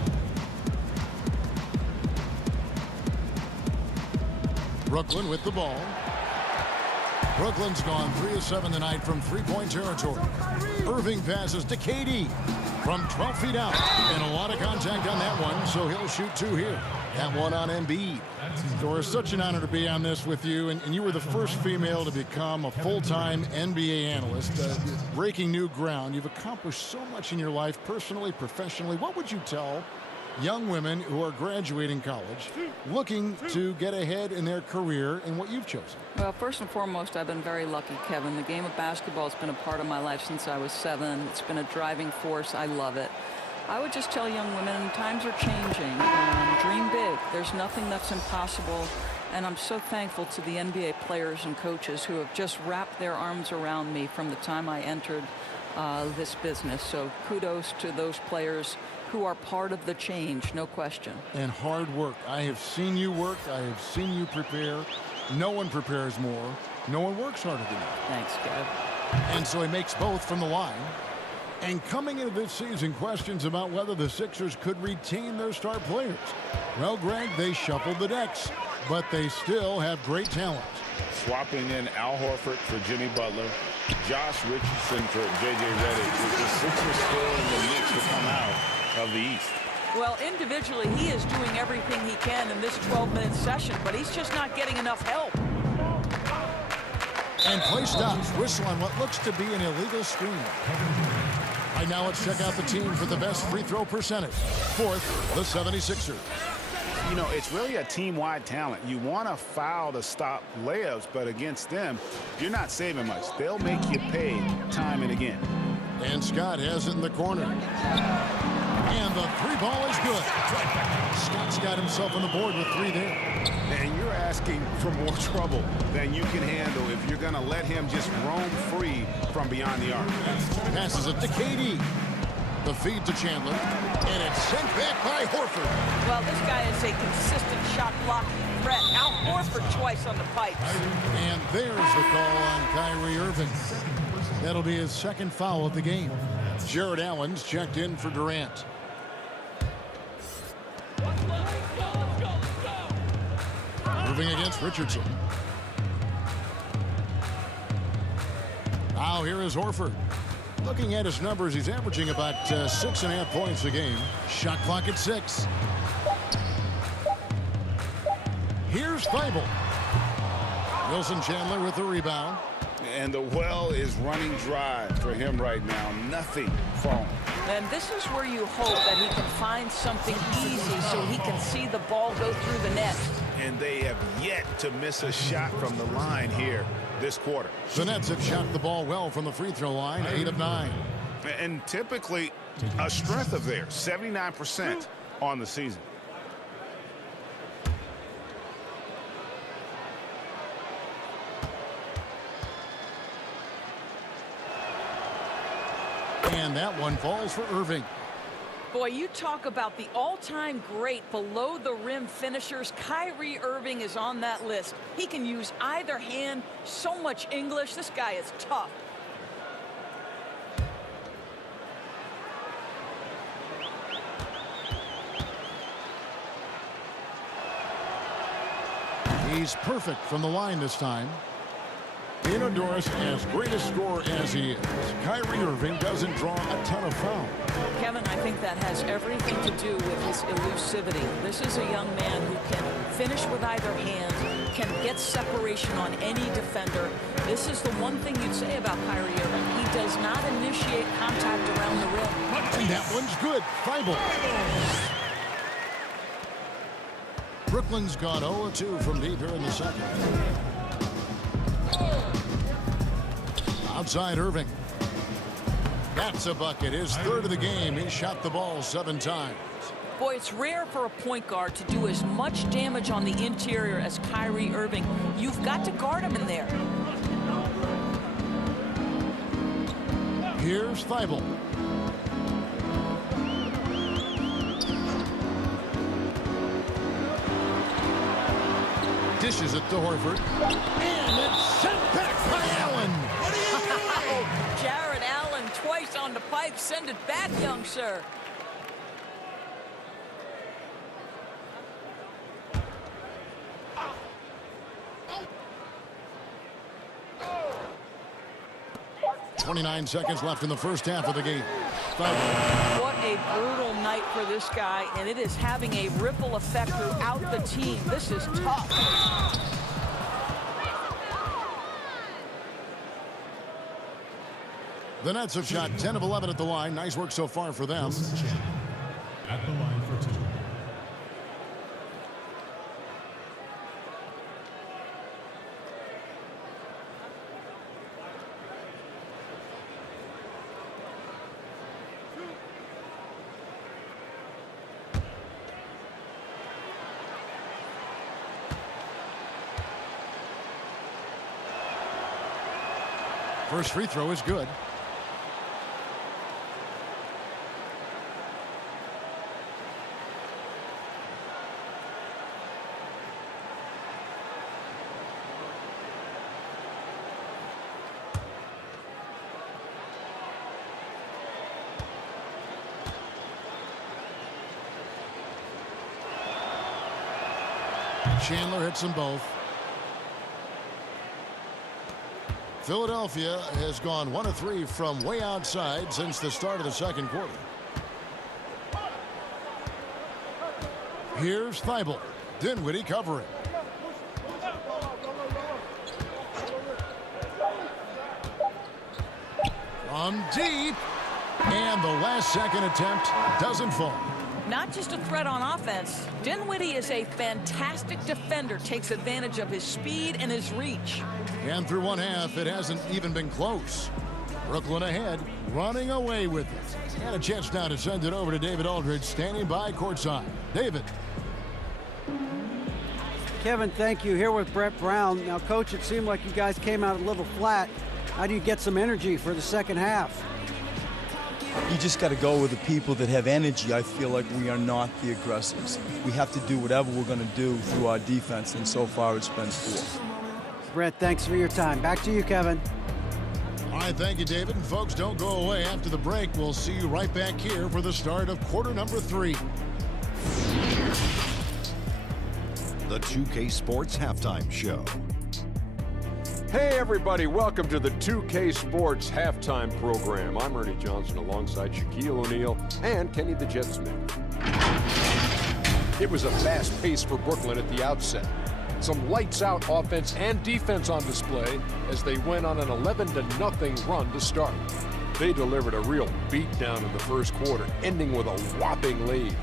Brooklyn with the ball. Brooklyn's gone 3 of 7 tonight from three-point territory. Irving passes to KD from 12 feet out. And a lot of contact on that one, so he'll shoot 2 here. That one on Embiid. Doris, such an honor to be on this with you. And you were the first female to become a full-time NBA analyst. Breaking new ground. You've accomplished so much in your life, personally, professionally. What would you tell young women who are graduating college, looking to get ahead in their career in what you've chosen? Well, first and foremost, I've been very lucky, Kevin. The game of basketball has been a part of my life since I was 7. It's been a driving force. I love it. I would just tell young women, times are changing. Dream big. There's nothing that's impossible. And I'm so thankful to the NBA players and coaches who have just wrapped their arms around me from the time I entered this business. So kudos to those players who are part of the change, no question. And hard work. I have seen you work. I have seen you prepare. No one prepares more. No one works harder than you. Thanks, Kev. And so he makes both from the line. And coming into this season, questions about whether the Sixers could retain their star players. Well, Greg, they shuffled the decks, but they still have great talent. Swapping in Al Horford for Jimmy Butler, Josh Richardson for J.J. Redick. The Sixers still in the mix to come out of the East. Well, individually, he is doing everything he can in this 12-minute session, but he's just not getting enough help. And play stops. Whistle on what looks to be an illegal screen. Right now, let's check out the team for the best free throw percentage. Fourth, the 76ers. You know, it's really a team-wide talent. You want to foul to stop layups, but against them, you're not saving much. They'll make you pay time and again. And Scott has it in the corner. And the 3 ball is good. Scott's got himself on the board with 3 there. And you're asking for more trouble than you can handle if you're going to let him just roam free from beyond the arc. Passes it to KD. The feed to Chandler. And it's sent back by Horford. Well, this guy is a consistent shot blocking threat. Al Horford twice on the pipes. And there's the call on Kyrie Irving. That'll be his 2nd foul of the game. Jared Allen's checked in for Durant. Moving against Richardson. Now here is Horford. Looking at his numbers, he's averaging about 6.5 points a game. Shot clock at 6. Here's Thibault. Wilson Chandler with the rebound. And the well is running dry for him right now. Nothing falling. And this is where you hope that he can find something easy so he can see the ball go through the net. And they have yet to miss a shot from the line here this quarter. The Nets have shot the ball well from the free throw line, 8 of 9. And typically a strength of theirs, 79% on the season. And that one falls for Irving. Boy, you talk about the all-time great below-the-rim finishers. Kyrie Irving is on that list. He can use either hand. So much English. This guy is tough. He's perfect from the line this time. Doris, as great a scorer as he is, Kyrie Irving doesn't draw a ton of fouls. Kevin, I think that has everything to do with his elusivity. This is a young man who can finish with either hand, can get separation on any defender. This is the one thing you'd say about Kyrie Irving. He does not initiate contact around the rim. And that one's good. Thibault. Brooklyn's gone 0-2 from deep here in the second. Outside Irving. That's a bucket. His 3rd of the game. He shot the ball 7 times. Boy, it's rare for a point guard to do as much damage on the interior as Kyrie Irving. You've got to guard him in there. Here's Thibault. Dishes it to Horford. And it's sent back by Allen. What are you doing? Jared Allen twice on the pipe. Send it back, young sir. .29 seconds left in the first half of the game. What a brutal night for this guy, and it is having a ripple effect throughout the team. This is tough. The Nets have shot 10 of 11 at the line. Nice work so far for them. At the line for 2. First free throw is good. Chandler hits them both. Philadelphia has gone 1 of 3 from way outside since the start of the second quarter. Here's Thibault. Dinwiddie covering. From deep. And the last second attempt doesn't fall. Not just a threat on offense. Dinwiddie is a fantastic defender. Takes advantage of his speed and his reach. And through one half, it hasn't even been close. Brooklyn ahead, running away with it. And a chance now to send it over to David Aldridge, standing by courtside. David. Kevin, thank you. Here with Brett Brown. Now, Coach, it seemed like you guys came out a little flat. How do you get some energy for the second half? You just got to go with the people that have energy. I feel like we are not the aggressors. We have to do whatever we're going to do through our defense, and so far it's been poor. Brett, thanks for your time. Back to you, Kevin. All right, thank you, David. And folks, don't go away. After the break, we'll see you right back here for the start of quarter number 3. The 2K Sports Halftime Show. Hey everybody, welcome to the 2K Sports Halftime Program. I'm Ernie Johnson alongside Shaquille O'Neal and Kenny the Jet Smith. It was a fast pace for Brooklyn at the outset. Some lights-out offense and defense on display as they went on an 11-0 run to start. They delivered a real beatdown in the first quarter, ending with a whopping lead.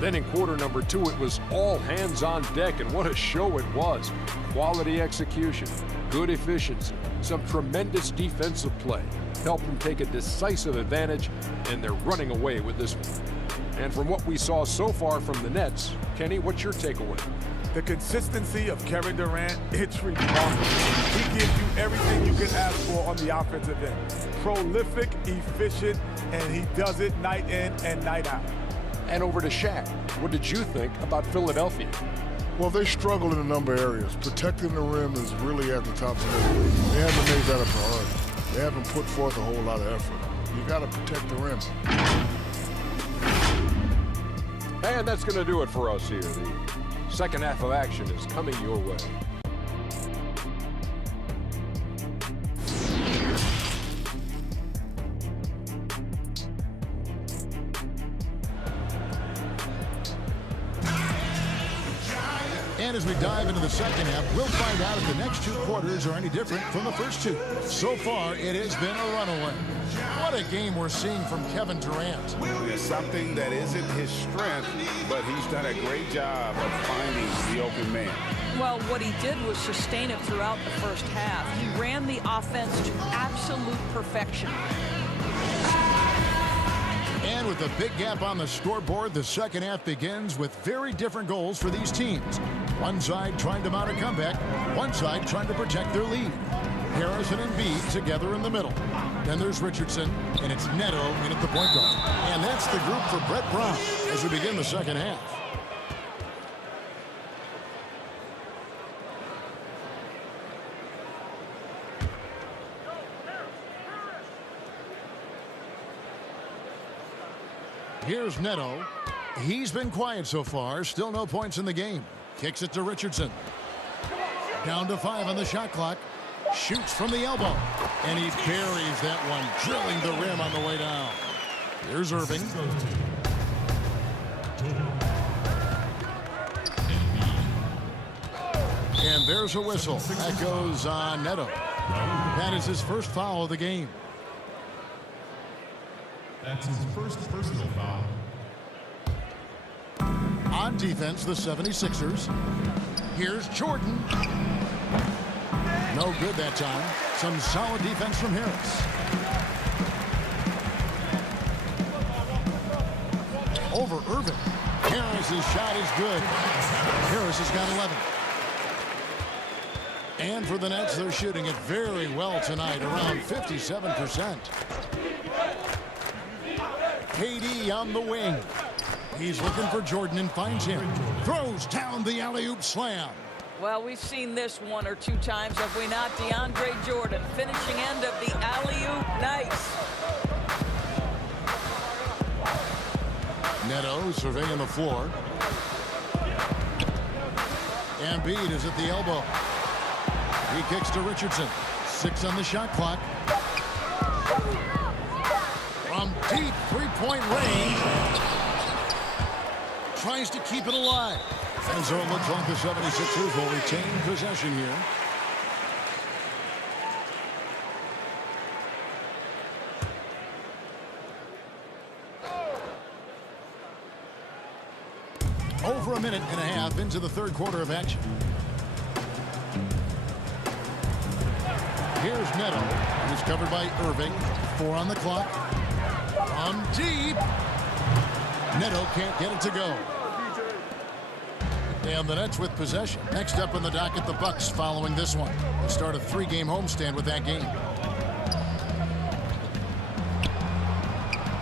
Then in quarter number 2, it was all hands on deck, and what a show it was. Quality execution, good efficiency, some tremendous defensive play helped them take a decisive advantage, and they're running away with this one. And from what we saw so far from the Nets, Kenny, what's your takeaway? The consistency of Kevin Durant, it's remarkable. He gives you everything you can ask for on the offensive end. Prolific, efficient, and he does it night in and night out. And over to Shaq. What did you think about Philadelphia? Well, they struggled in a number of areas. Protecting the rim is really at the top of their league. They haven't made that a priority. They haven't put forth a whole lot of effort. You got to protect the rim. And that's going to do it for us here. The second half of action is coming your way. And as we dive into the second half, we'll find out if the next 2 quarters are any different from the first 2. So far, it has been a runaway. What a game we're seeing from Kevin Durant. It's something that isn't his strength, but he's done a great job of finding the open man. Well, what he did was sustain it throughout the first half. He ran the offense to absolute perfection. And with a big gap on the scoreboard, the second half begins with very different goals for these teams. One side trying to mount a comeback, one side trying to protect their lead. Harrison and Embiid together in the middle. Then there's Richardson, and it's Neto in at the point guard. And that's the group for Brett Brown as we begin the second half. Here's Neto. He's been quiet so far. Still no points in the game. Kicks it to Richardson. Down to 5 on the shot clock. Shoots from the elbow. And he buries that one, drilling the rim on the way down. Here's Irving. And there's a whistle. That goes on Neto. That is his first foul of the game. That's his first personal foul. On defense, the 76ers. Here's Jordan. No good that time. Some solid defense from Harris. Over Irving. Harris's shot is good. Harris has got 11. And for the Nets, they're shooting it very well tonight, around 57%. KD on the wing. He's looking for Jordan and finds him. Throws down the alley-oop slam. Well, we've seen this one or two times, have we not? DeAndre Jordan, finishing end of the alley-oop. Nice. Neto surveying the floor. Embiid is at the elbow. He kicks to Richardson. 6 on the shot clock. From deep three-point range. Tries to keep it alive. And so it looks like the 76ers will retain possession here. Over a minute and a half into the third quarter of action. Here's Neto. He's covered by Irving. 4 on the clock. From deep. Neto can't get it to go. And the Nets with possession. Next up on the docket, the Bucks following this one. They start a 3-game homestand with that game.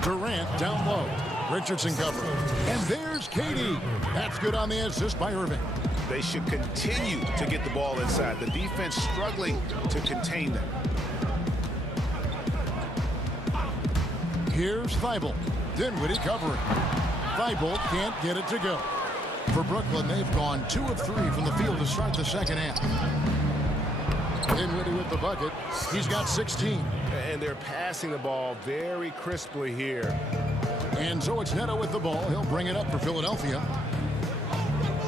Durant down low. Richardson covered. And there's KD. That's good on the assist by Irving. They should continue to get the ball inside. The defense struggling to contain them. Here's Thibault. Dinwiddie covering. Thibault can't get it to go. For Brooklyn, they've gone 2 of 3 from the field to start the second half. Dinwiddie with the bucket. He's got 16. And they're passing the ball very crisply here. And so it's Neto with the ball. He'll bring it up for Philadelphia.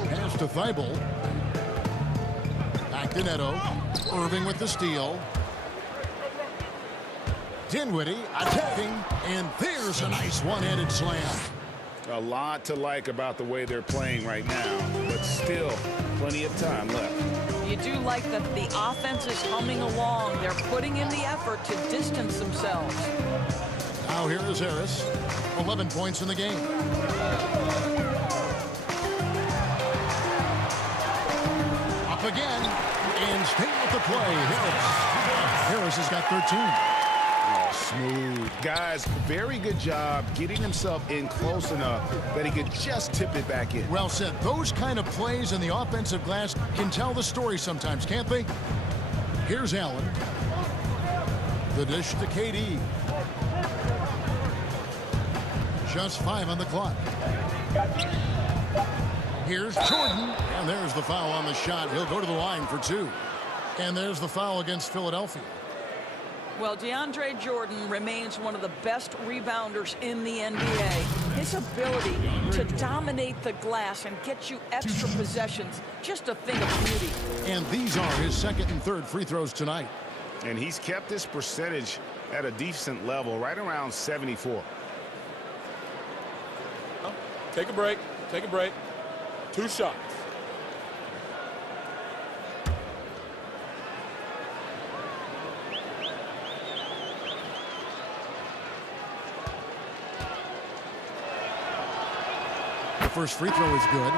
Pass to Thibault. Back to Neto. Irving with the steal. Dinwiddie attacking. And there's a nice one-handed slam. A lot to like about the way they're playing right now, but still plenty of time left. You do like that the offense is humming along. They're putting in the effort to distance themselves. Now here is Harris. 11 points in the game. Up again. And staying with the play. Harris has got 13. Smooth. Guys, very good job getting himself in close enough that he could just tip it back in. Well said. Those kind of plays in the offensive glass can tell the story sometimes, can't they? Here's Allen. The dish to KD. Just 5 on the clock. Here's Jordan. And there's the foul on the shot. He'll go to the line for 2. And there's the foul against Philadelphia. Well, DeAndre Jordan remains one of the best rebounders in the NBA. His ability to dominate the glass and get you extra possessions, just a thing of beauty. And these are his second and third free throws tonight. And he's kept this percentage at a decent level, right around 74. Take a break. Take a break. 2 shots. First free throw is good.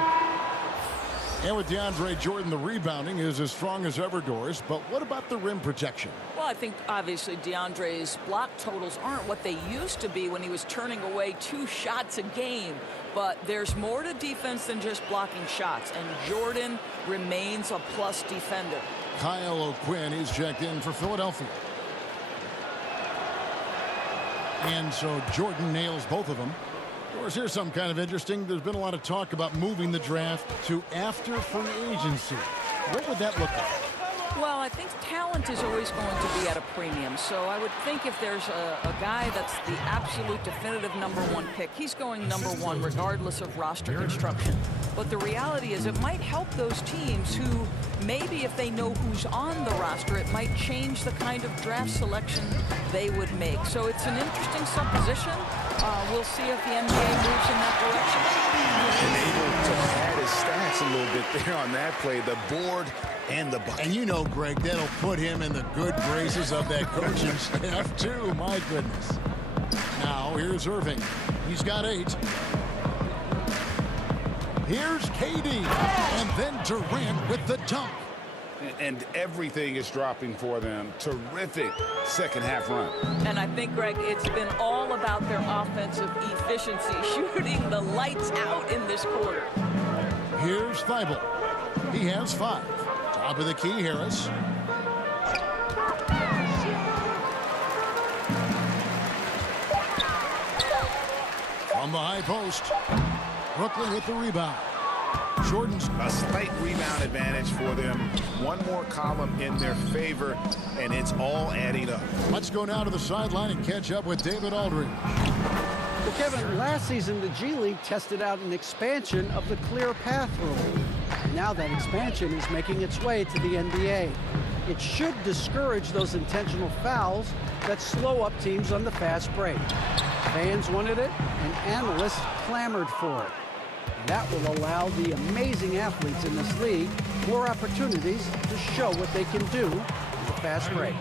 And with DeAndre Jordan, the rebounding is as strong as ever, Doris. But what about the rim protection? Well, I think obviously DeAndre's block totals aren't what they used to be when he was turning away 2 shots a game. But there's more to defense than just blocking shots. And Jordan remains a plus defender. Kyle O'Quinn is checked in for Philadelphia. And so Jordan nails both of them. Doris, here's something kind of interesting. There's been a lot of talk about moving the draft to after free agency. What would that look like? Well, I think talent is always going to be at a premium. So I would think if there's a guy that's the absolute definitive #1 pick, he's going #1 regardless of roster construction. But the reality is it might help those teams who maybe if they know who's on the roster, it might change the kind of draft selection they would make. So it's an interesting supposition. We'll see if the NBA moves in that direction. And able to pad his stats a little bit there on that play. The board and the bucket. And you know, Greg, that'll put him in the good graces of that coaching staff, too. My goodness. Now, here's Irving. He's got 8. Here's KD. And then Durant with the dunk. And everything is dropping for them. Terrific second-half run. And I think, Greg, it's been all about their offensive efficiency, shooting the lights out in this quarter. Here's Thibault. He has 5. Top of the key, Harris. From the high post. Brooklyn with the rebound. Jordan's a slight rebound advantage for them. One more column in their favor, and it's all adding up. Let's go now to the sideline and catch up with David Aldridge. Well, Kevin, last season the G League tested out an expansion of the clear path rule. Now that expansion is making its way to the NBA. It should discourage those intentional fouls that slow up teams on the fast break. Fans wanted it, and analysts clamored for it. That will allow the amazing athletes in this league more opportunities to show what they can do in the fast break.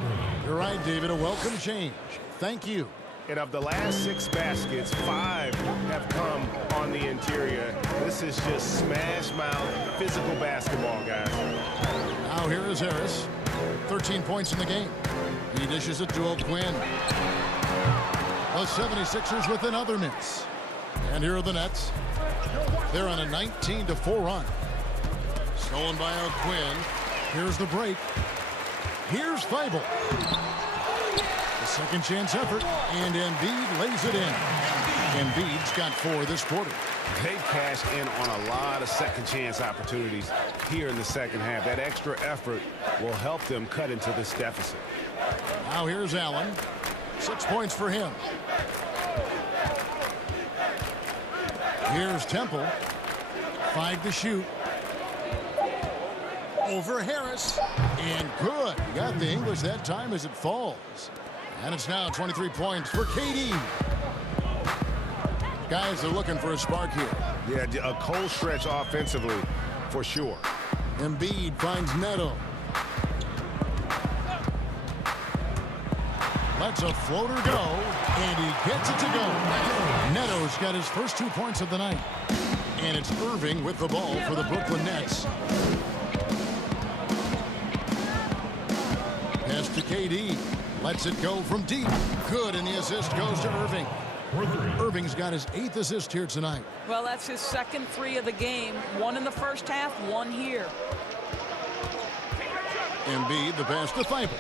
You're right, David. A welcome change. Thank you. And of the last 6 baskets, 5 have come on the interior. This is just smash mouth physical basketball, guys. Now here is Harris. 13 points in the game. He dishes it to O'Quinn. The 76ers with another miss. And here are the Nets. They're on a 19-4 run. Stolen by O'Quinn. Here's the break. Here's Thibault. The second chance effort, and Embiid lays it in. Embiid's got 4 this quarter. They've cashed in on a lot of second chance opportunities here in the second half. That extra effort will help them cut into this deficit. Now here's Allen. 6 points for him. Here's Temple. 5 to shoot. Over Harris. And good. Got the English that time as it falls. And it's now 23 points for KD. Guys are looking for a spark here. Yeah, a cold stretch offensively for sure. Embiid finds Neto. Lets a floater go, and he gets it to go. Neto's got his first 2 points of the night. And it's Irving with the ball for the Brooklyn Nets. Pass to KD. Lets it go from deep. Good, and the assist goes to Irving. Irving's got his 8th assist here tonight. Well, that's his second 3 of the game. 1 in the first half, 1 here. Embiid, the pass to Thibault.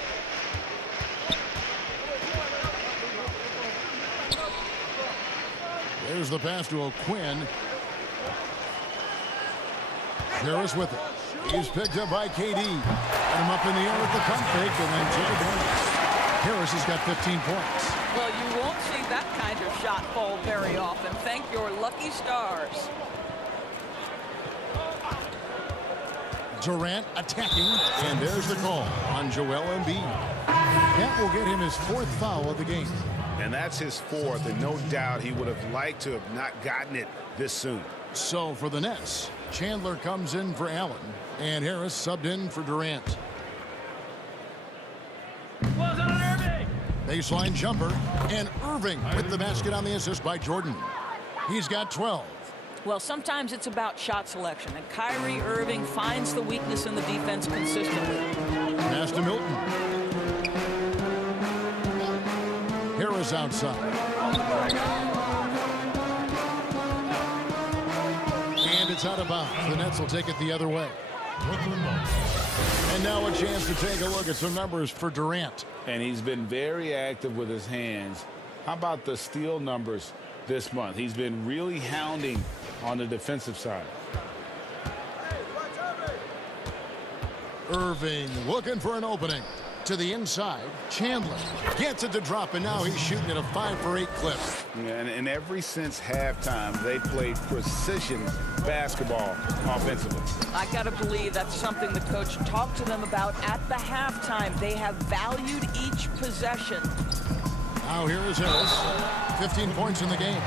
There's the pass to O'Quinn. Harris with it. He's picked up by KD. Got him up in the air with the pump fake and then took advantage. Harris has got 15 points. Well, you won't see that kind of shot fall very often. Thank your lucky stars. Durant attacking, and there's the call on Joel Embiid. That will get him his 4th foul of the game. And that's his 4th, and no doubt he would have liked to have not gotten it this soon. So for the Nets, Chandler comes in for Allen, and Harris subbed in for Durant. Baseline jumper, and Irving with the basket on the assist by Jordan. He's got 12. Well, sometimes it's about shot selection, and Kyrie Irving finds the weakness in the defense consistently. Pass to Milton. Harris outside. And it's out of bounds. The Nets will take it the other way. And now a chance to take a look at some numbers for Durant. And he's been very active with his hands. How about the steal numbers this month. He's been really hounding on the defensive side. Irving looking for an opening. To the inside, Chandler gets it to drop, and now he's shooting at a 5-for-8 clip. Yeah, and ever since halftime, they played precision basketball offensively. I got to believe that's something the coach talked to them about at the halftime. They have valued each possession. Now here is Harris, 15 points in the game.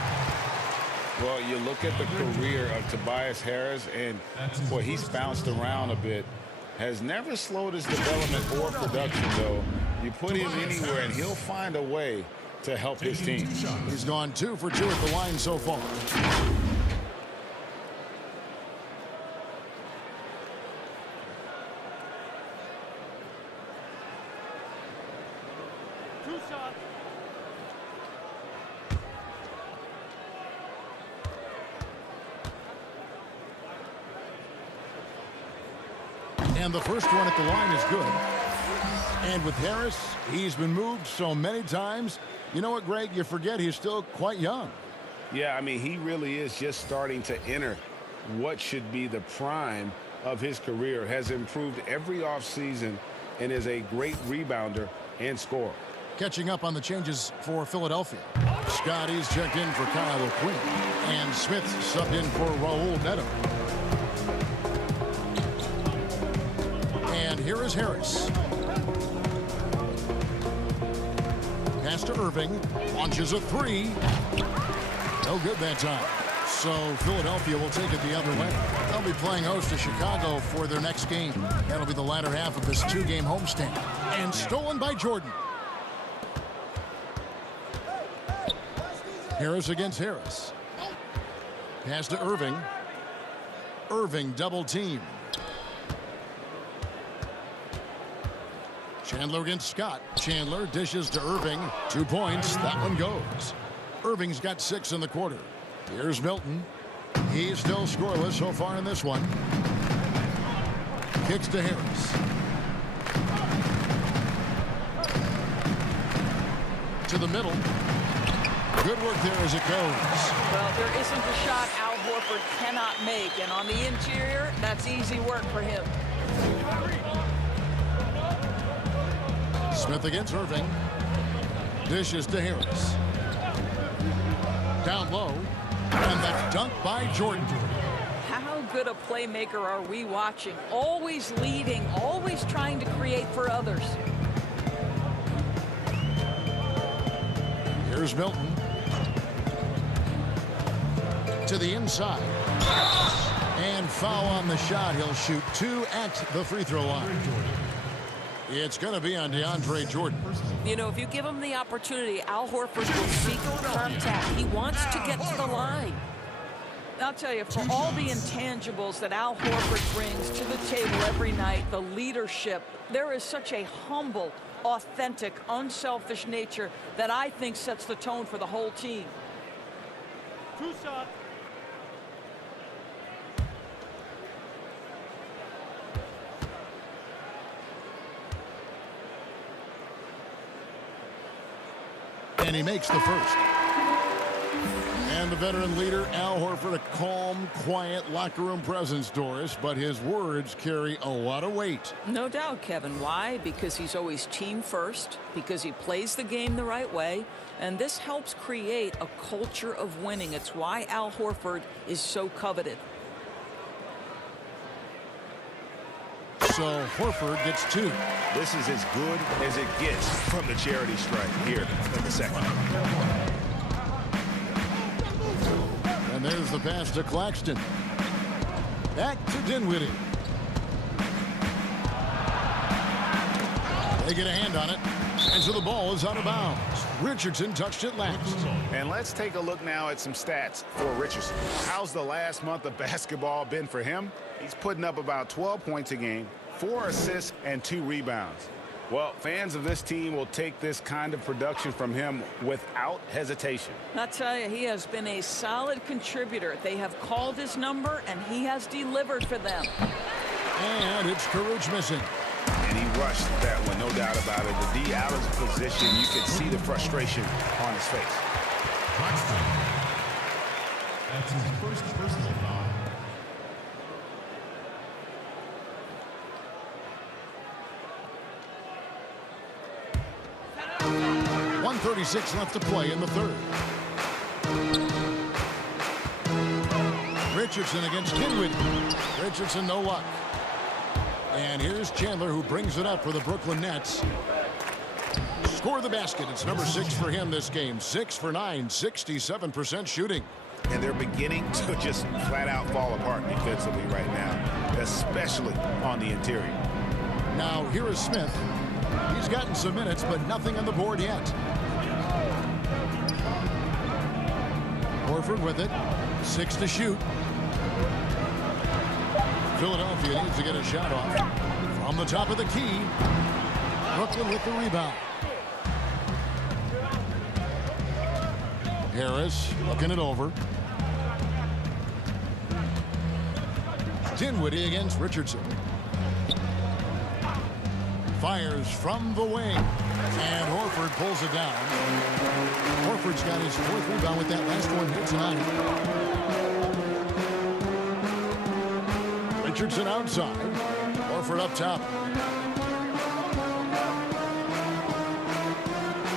Well, you look at the career of Tobias Harris, and boy, he's bounced around a bit. Has never slowed his development or production, though. You put him anywhere, and he'll find a way to help his team. He's gone 2 for 2 at the line so far. And the first one at the line is good. And with Harris, he's been moved so many times. You know what, Greg? You forget he's still quite young. Yeah, I mean, he really is just starting to enter what should be the prime of his career. Has improved every offseason and is a great rebounder and scorer. Catching up on the changes for Philadelphia. Scotty's checked in for Kyle O'Quinn. And Smith subbed in for Raul Neto. And here is Harris. Pass to Irving. Launches a 3. No good that time. So Philadelphia will take it the other way. They'll be playing host to Chicago for their next game. That'll be the latter half of this 2-game homestand. And stolen by Jordan. Harris against Harris. Pass to Irving. Irving double team. Chandler against Scott. Chandler dishes to Irving. 2 points. That one goes. Irving's got 6 in the quarter. Here's Milton. He's still scoreless so far in this one. Kicks to Harris. To the middle. Good work there as it goes. Well, there isn't a shot Al Horford cannot make, and on the interior, that's easy work for him. Smith against Irving. Dishes to Harris. Down low. And that's dunked by Jordan. How good a playmaker are we watching? Always leading, always trying to create for others. Here's Milton. To the inside. And foul on the shot. He'll shoot 2 at the free throw line. It's going to be on DeAndre Jordan. You know, if you give him the opportunity, Al Horford will seek contact. He wants to get to the line. I'll tell you, for all the intangibles that Al Horford brings to the table every night, the leadership, there is such a humble, authentic, unselfish nature that I think sets the tone for the whole team. 2 shots. And he makes the first. And the veteran leader, Al Horford, a calm, quiet locker room presence, Doris, but his words carry a lot of weight. No doubt, Kevin. Why? Because he's always team first, because he plays the game the right way, and this helps create a culture of winning. It's why Al Horford is so coveted. So Horford gets 2. This is as good as it gets from the charity stripe here in the second. And there's the pass to Claxton. Back to Dinwiddie. They get a hand on it. And so the ball is out of bounds. Richardson touched it last. And let's take a look now at some stats for Richardson. How's the last month of basketball been for him? He's putting up about 12 points a game, 4 assists, and 2 rebounds. Well, fans of this team will take this kind of production from him without hesitation. I tell you, he has been a solid contributor. They have called his number, and he has delivered for them. And it's Caruth missing. And he rushed that one, no doubt about it. The D out of position, you could see the frustration on his face. That's his first personal foul. 1:36 left to play in the third. Richardson against Dinwiddie. Richardson, no luck. And here's Chandler, who brings it up for the Brooklyn Nets. Score the basket. It's number 6 for him this game. 6 for 9, 67% shooting. And they're beginning to just flat out fall apart defensively right now, especially on the interior. Now here is Smith. He's gotten some minutes, but nothing on the board yet. Horford with it. 6 to shoot. Philadelphia needs to get a shot off. From the top of the key. Brooklyn with the rebound. Harris looking it over. Dinwiddie against Richardson. Fires from the wing. And Horford pulls it down. Horford's got his 4th rebound with that last one here tonight. Richardson outside. Horford up top.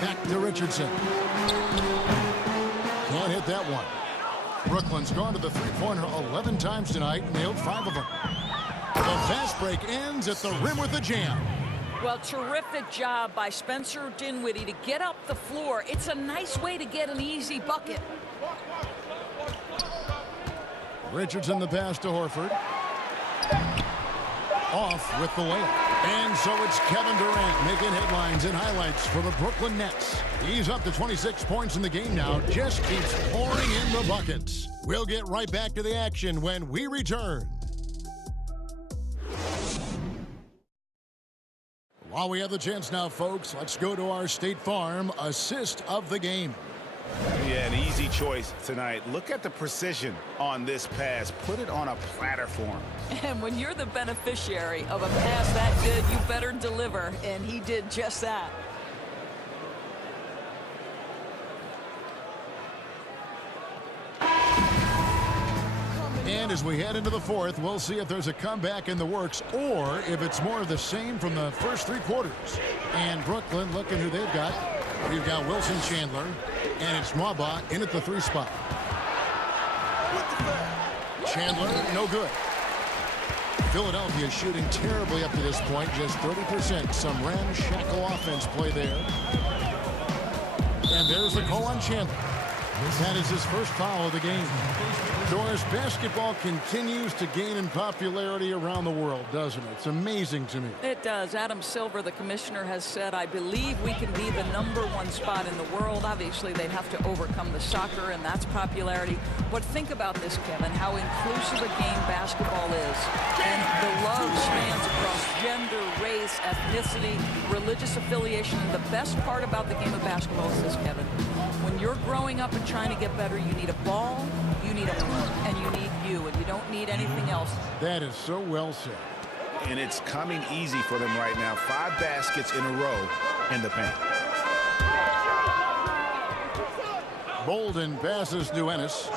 Back to Richardson. Can't hit that one. Brooklyn's gone to the three-pointer 11 times tonight, nailed 5 of them. The fast break ends at the rim with a jam. Well, terrific job by Spencer Dinwiddie to get up the floor. It's a nice way to get an easy bucket. Richardson the pass to Horford. Off with the layup. And so it's Kevin Durant making headlines and highlights for the Brooklyn Nets. He's up to 26 points in the game now. Just keeps pouring in the buckets. We'll get right back to the action when we return. While we have the chance now, folks, let's go to our State Farm assist of the game. Yeah, an easy choice tonight. Look at the precision on this pass. Put it on a platter for him. And when you're the beneficiary of a pass that good, you better deliver. And he did just that. And as we head into the fourth, we'll see if there's a comeback in the works or if it's more of the same from the first 3 quarters. And Brooklyn, looking who they've got. We've got Wilson Chandler, and it's Mwaba in at the 3 spot. Chandler, no good. Philadelphia shooting terribly up to this point, just 30%. Some ramshackle offense play there. And there's the call on Chandler. That is his first foul of the game. Doris, basketball continues to gain in popularity around the world, doesn't it? It's amazing to me. It does. Adam Silver, the commissioner, has said, I believe we can be the #1 spot in the world. Obviously, they'd have to overcome the soccer, and that's popularity. But think about this, Kevin, how inclusive a game basketball is. And the love spans across gender, race, ethnicity, religious affiliation. And the best part about the game of basketball is this, Kevin. When you're growing up and trying to get better, you need a ball, you need a hoop, and you need you, and you don't need anything else. That is so well said. And it's coming easy for them right now. 5 baskets in a row in the paint. Bolden passes to Ennis.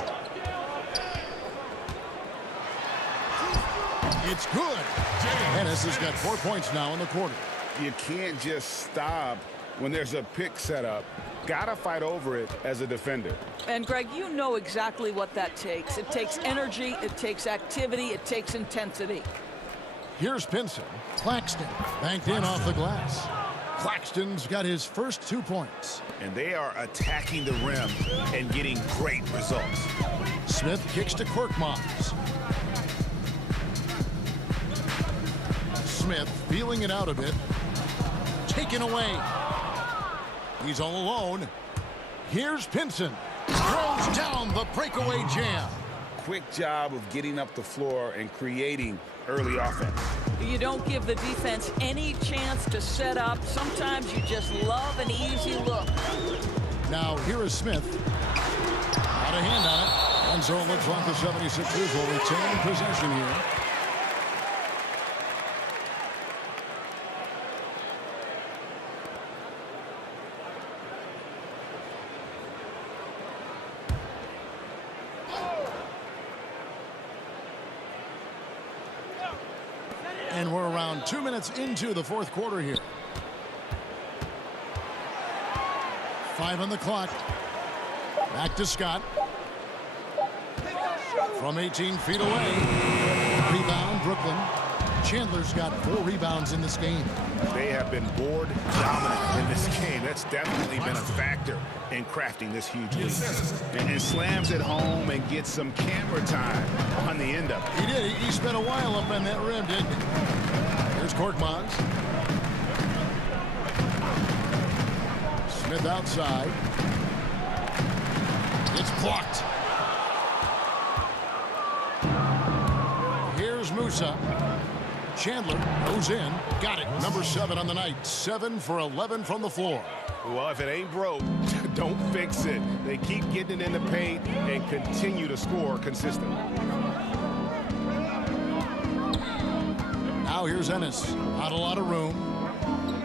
It's good. Ennis has got 4 points now in the quarter. You can't just stop when there's a pick set up. Gotta fight over it as a defender. And Greg, you know exactly what that takes. It takes energy, it takes activity, it takes intensity. Here's Pinson. Claxton banked in off the glass. Claxton's got his first 2 points. And they are attacking the rim and getting great results. Smith kicks to Korkmaz. Smith feeling it out a bit. Taken away. He's all alone. Here's Pinson. Throws down the breakaway jam. Quick job of getting up the floor and creating early offense. You don't give the defense any chance to set up. Sometimes you just love an easy look. Now here is Smith. Out of hand on it. And so it looks like the 76ers will retain possession here. And we're around 2 minutes into the fourth quarter here. 5 on the clock. Back to Scott. From 18 feet away. Rebound, Brooklyn. Chandler's got 4 rebounds in this game. They have been board dominant in this game. That's definitely been a factor in crafting this huge lead. And slams it home and gets some camera time on the end of it. He did. He spent a while up on that rim, didn't he? Here's Korkmaz. Smith outside. It's blocked. Here's Musa. Chandler goes in. Got it. Number 7 on the night. 7 for 11 from the floor. Well, if it ain't broke, don't fix it. They keep getting it in the paint and continue to score consistently. Now here's Ennis. Not a lot of room.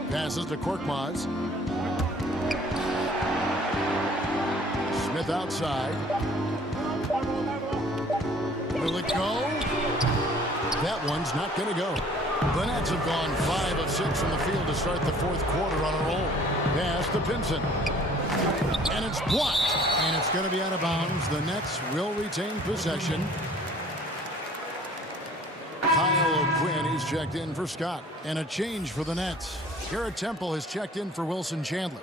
Passes to Korkmaz. Smith outside. Will it go? That one's not going to go. The Nets have gone 5 of 6 from the field to start the fourth quarter on a roll. Pass to Pinson. And it's blocked. And it's going to be out of bounds. The Nets will retain possession. Kyle O'Quinn, he's checked in for Scott. And a change for the Nets. Garrett Temple has checked in for Wilson Chandler.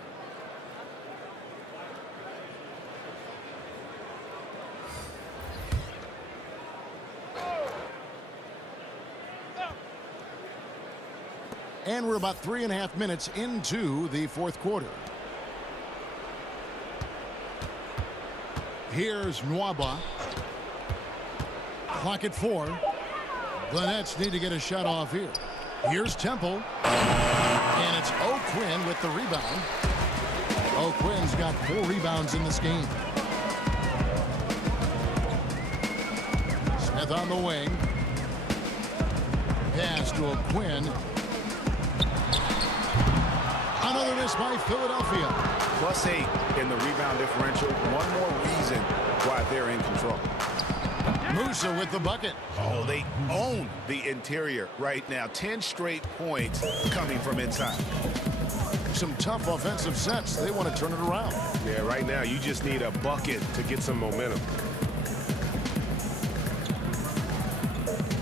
And we're about 3.5 minutes into the fourth quarter. Here's Nwaba. Clock at 4. The Nets need to get a shot off here. Here's Temple. And it's O'Quinn with the rebound. O'Quinn's got 4 rebounds in this game. Smith on the wing. Pass to O'Quinn. Another miss by Philadelphia. +8 in the rebound differential. One more reason why they're in control. Musa with the bucket. Oh, they own the interior right now. 10 straight points coming from inside. Some tough offensive sets. They want to turn it around. Yeah, right now you just need a bucket to get some momentum.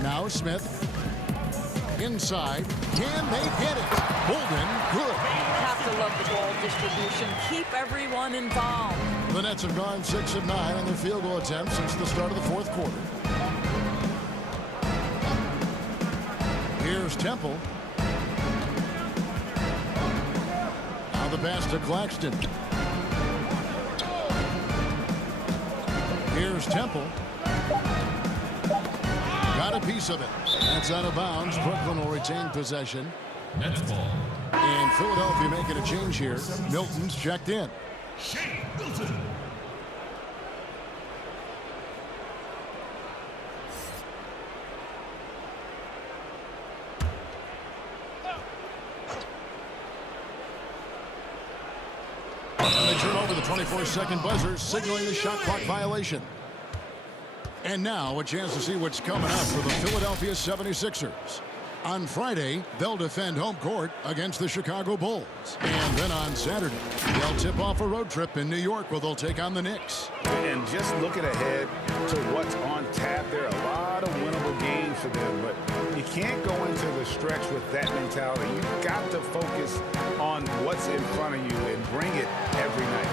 Now Smith. Inside. Can they get it? Bolden, good. Have to love the ball distribution. Keep everyone involved. The Nets have gone 6 of 9 on their field goal attempts since the start of the fourth quarter. Here's Temple. Now the pass to Claxton. Here's Temple. Got a piece of it. That's out of bounds. Brooklyn will retain possession. Nets ball. And Philadelphia making a change here. Milton's checked in. Milton. And they turn over the 24-second buzzer, signaling the shot clock violation. And now a chance to see what's coming up for the Philadelphia 76ers. On Friday, they'll defend home court against the Chicago Bulls. And then on Saturday, they'll tip off a road trip in New York where they'll take on the Knicks. And just looking ahead to what's on tap, there are a lot of winnable games for them, but you can't go into the stretch with that mentality. You've got to focus on what's in front of you and bring it every night.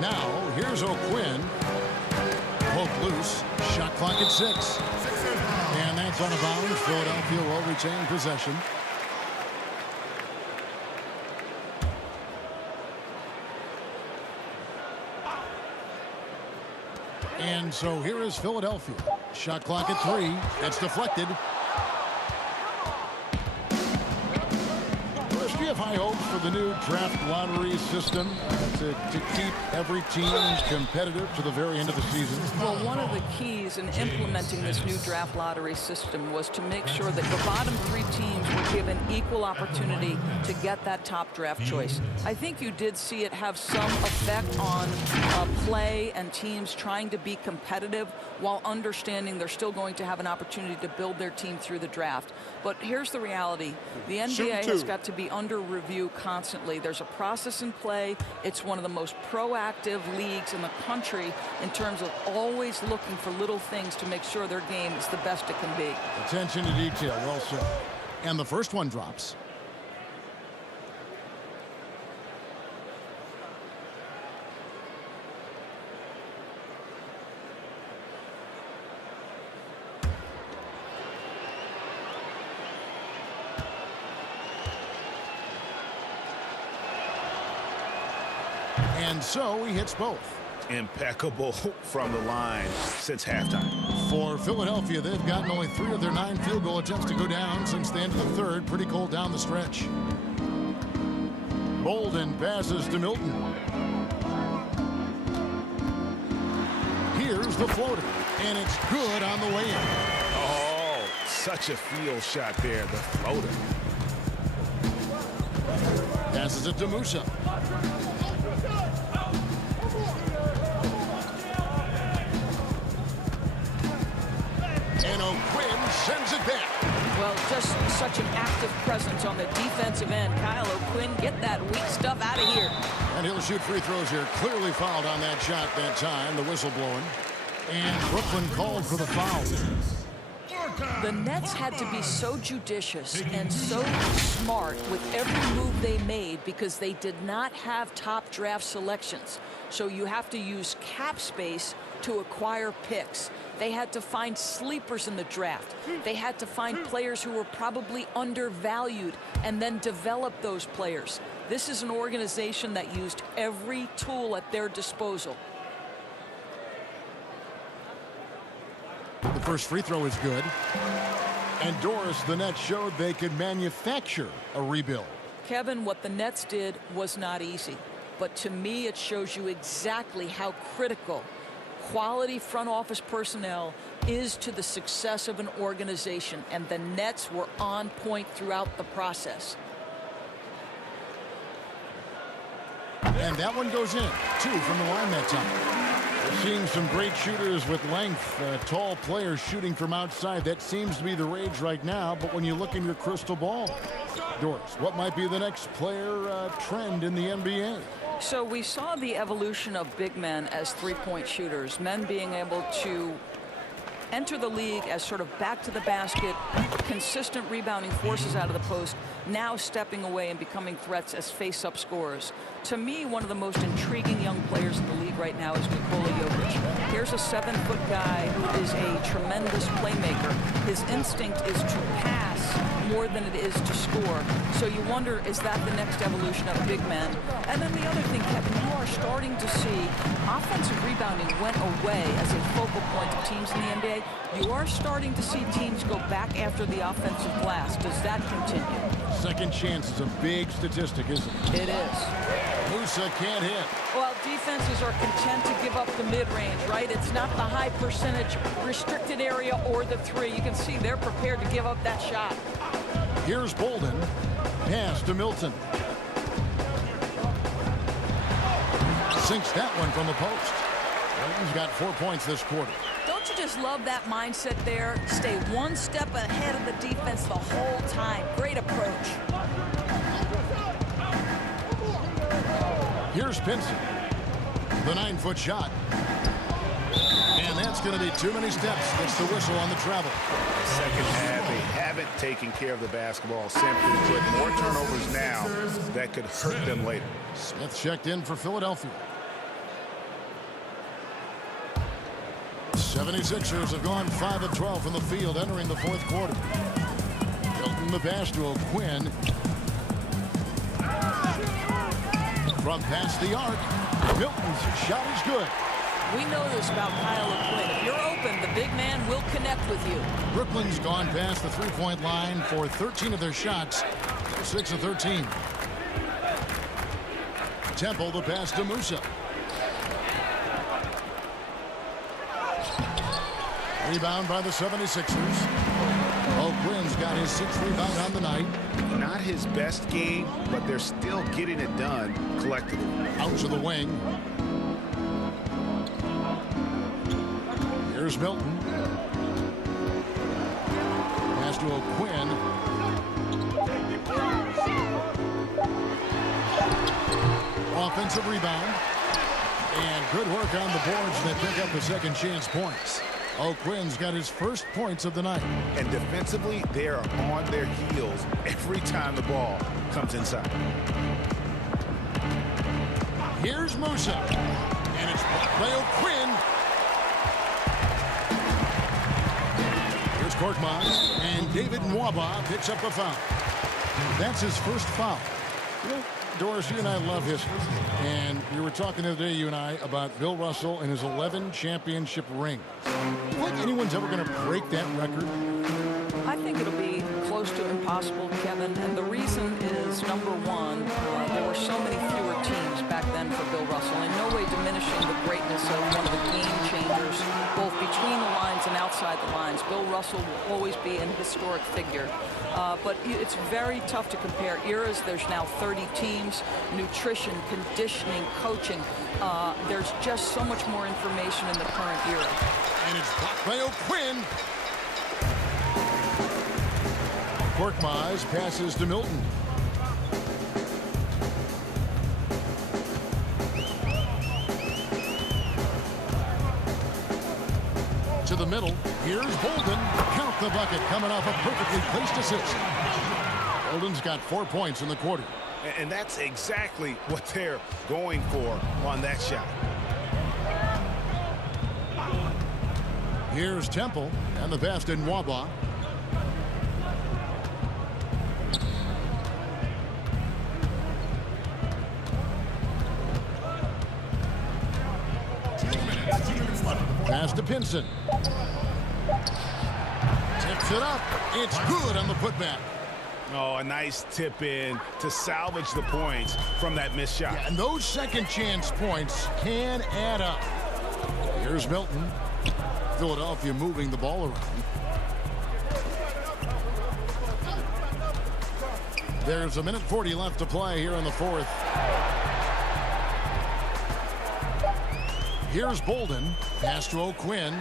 Now, here's O'Quinn. Poke loose. Shot clock at 6. And that's on a bounce. Philadelphia will retain possession. And so here is Philadelphia. Shot clock at 3. It's deflected. First do you have high hopes for the new draft lottery system to keep every team competitive to the very end of the season? Well, one of the keys in implementing this new draft lottery system was to make sure that the bottom 3 teams were given equal opportunity to get that top draft choice. I think you did see it have some effect on play and teams trying to be competitive while understanding they're still going to have an opportunity to build their team through the draft. But here's the reality. The NBA has got to be under review constantly. There's a process in play. It's one of the most proactive leagues in the country in terms of always looking for little things to make sure their game is the best it can be. Attention to detail, well said. And the first one drops. And so he hits both. Impeccable from the line since halftime. For Philadelphia, they've gotten only 3 of their 9 field goal attempts to go down since the end of the third. Pretty cold down the stretch. Bolden passes to Milton. Here's the floater, and it's good on the way in. Oh, such a field shot there, the floater. Passes it to Musa. And O'Quinn sends it back. Well, just such an active presence on the defensive end. Kyle O'Quinn, get that weak stuff out of here. And he'll shoot free throws here. Clearly fouled on that shot that time. The whistle blowing. And Brooklyn called for the foul. The Nets had to be so judicious and so smart with every move they made because they did not have top draft selections. So you have to use cap space to acquire picks. They had to find sleepers in the draft. They had to find players who were probably undervalued and then develop those players. This is an organization that used every tool at their disposal. The first free throw is good. And Doris, the Nets showed they could manufacture a rebuild. Kevin, what the Nets did was not easy. But to me, it shows you exactly how critical quality front office personnel is to the success of an organization. And the Nets were on point throughout the process. And that one goes in. 2 from the line that time. We're seeing some great shooters with length, tall players shooting from outside. That seems to be the rage right now. But when you look in your crystal ball, Doris, what might be the next player trend in the NBA? So we saw the evolution of big men as three-point shooters, men being able to enter the league as sort of back to the basket, consistent rebounding forces out of the post, now stepping away and becoming threats as face-up scorers. To me, one of the most intriguing young players in the league right now is Nikola Jokic. Here's a 7-foot guy who is a tremendous playmaker. His instinct is to pass more than it is to score. So you wonder, is that the next evolution of big men? And then the other thing, Kevin, you are starting to see offensive rebounding went away as a focal point of teams in the NBA. You are starting to see teams go back after the offensive glass. Does that continue? Second chance is a big statistic, isn't it? It is. Musa can't hit. Well, defenses are content to give up the mid-range, right? It's not the high percentage restricted area or the three. You can see they're prepared to give up that shot. Here's Bolden. Pass to Milton. Sinks that one from the post. Milton's got 4 points this quarter. Don't you just love that mindset there? Stay one step ahead of the defense the whole time. Great approach. Here's Pinson. The 9-foot shot. And that's going to be too many steps. Gets the whistle on the travel. Second half, they haven't taken care of the basketball. Simply put, more turnovers now that could hurt them later. Smith checked in for Philadelphia. 76ers have gone 5 of 12 from the field entering the fourth quarter. Milton the pass to O'Quinn. From past the arc, Milton's shot is good. We know this about Kyle O'Quinn. If you're open, the big man will connect with you. Brooklyn's gone past the three-point line for 13 of their shots. 6 of 13. Temple, the pass to Musa. Rebound by the 76ers. O'Quinn's got his 6th rebound on the night. Not his best game, but they're still getting it done collectively. Out to the wing. Here's Milton. Pass to O'Quinn. Offensive rebound. And good work on the boards that pick up the second chance points. O'Quinn's got his first points of the night. And defensively, they are on their heels every time the ball comes inside. Here's Musa. And it's blocked by O'Quinn. Here's Korkmaz. And David Nwaba picks up the foul. That's his first foul. You know, Doris, you and I love history. And we were talking the other day, you and I, about Bill Russell and his 11 championship rings. Do you think anyone's ever going to break that record? I think it'll be close to impossible, Kevin. And the reason is, number one, there were so many fewer teams back then for Bill Russell. In no way diminishing the greatness of one of the game changers, both between the lines and outside the lines. Bill Russell will always be an historic figure. But it's very tough to compare eras. There's now 30 teams, nutrition, conditioning, coaching. There's just so much more information in the current era. And it's blocked by O'Quinn. Korkmaz passes to Milton. To the middle. Here's Bolden. Count the bucket coming off a perfectly placed assist. Bolden's got 4 points in the quarter. And that's exactly what they're going for on that shot. Here's Temple and the pass to Nwaba. Pass to Pinson. Tips it up. It's good on the putback. Oh, a nice tip in to salvage the points from that missed shot. Yeah, and those second chance points can add up. Here's Milton. Philadelphia moving the ball around. There's a minute 40 left to play here in the fourth. Here's Bolden. Pass to O'Quinn.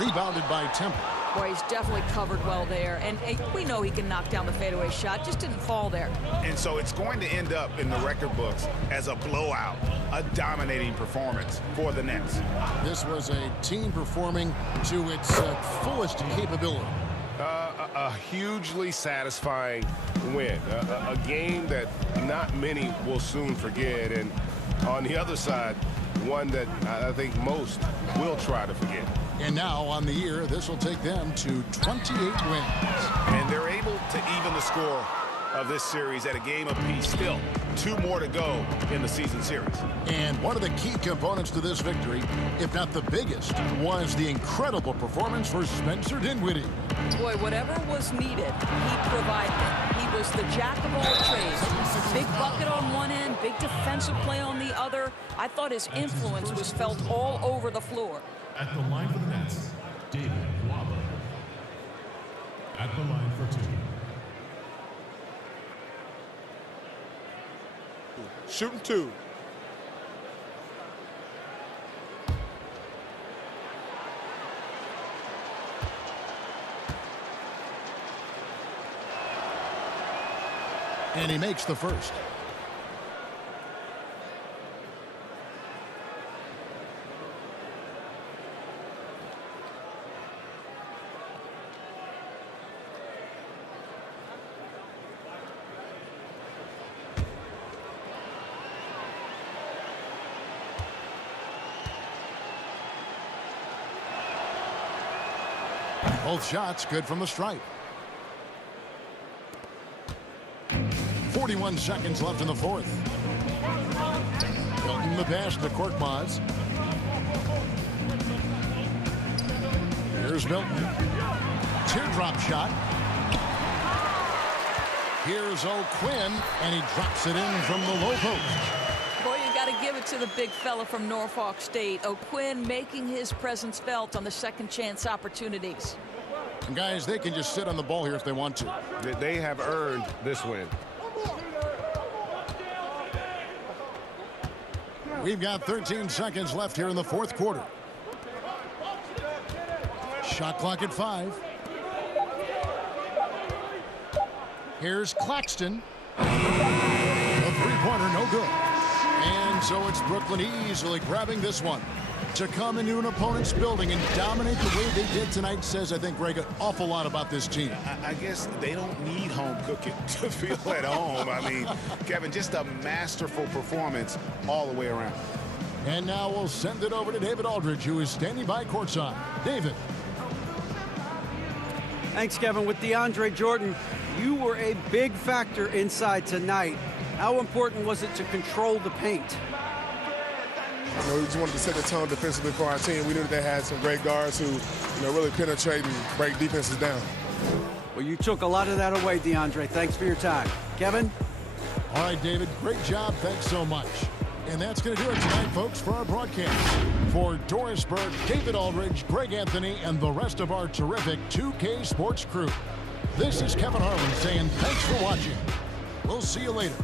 Rebounded by Temple. Boy, he's definitely covered well there. And we know he can knock down the fadeaway shot. Just didn't fall there. And so it's going to end up in the record books as a blowout, a dominating performance for the Nets. This was a team performing to its fullest capability. A hugely satisfying win. A game that not many will soon forget. And on the other side, one that I think most will try to forget. And now on the year, this will take them to 28 wins. And they're able to even the score of this series at a game apiece. Still, 2 more to go in the season series. And one of the key components to this victory, if not the biggest, was the incredible performance for Spencer Dinwiddie. Boy, whatever was needed, he provided it. He was the jack of all trades. Big bucket on one end, big defensive play on the other. I thought his influence was felt all over the floor. At the line for the Nets, David Nwaba. At the line for 2. Shooting 2. And he makes the first. Both shots good from the stripe. 41 seconds left in the fourth. Milton the pass to Korkmaz. Here's Milton. Teardrop shot. Here's O'Quinn, and he drops it in from the low post. Boy, you got to give it to the big fella from Norfolk State. O'Quinn making his presence felt on the second chance opportunities. And guys, they can just sit on the ball here if they want to. They have earned this win. We've got 13 seconds left here in the fourth quarter. Shot clock at 5. Here's Claxton. A three-pointer, no good. And so it's Brooklyn easily grabbing this one. To come into an opponent's building and dominate the way they did tonight says, I think, Greg, an awful lot about this team. I guess they don't need home cooking to feel at home. I mean, Kevin, just a masterful performance all the way around. And now we'll send it over to David Aldridge, who is standing by courtside. David. Thanks, Kevin. With DeAndre Jordan, you were a big factor inside tonight. How important was it to control the paint? You know, we just wanted to set the tone defensively for our team. We knew that they had some great guards who, really penetrate and break defenses down. Well, you took a lot of that away, DeAndre. Thanks for your time. Kevin? All right, David, great job. Thanks so much. And that's going to do it tonight, folks, for our broadcast. For Doris Burke, David Aldridge, Greg Anthony, and the rest of our terrific 2K Sports crew, this is Kevin Harlan saying thanks for watching. We'll see you later.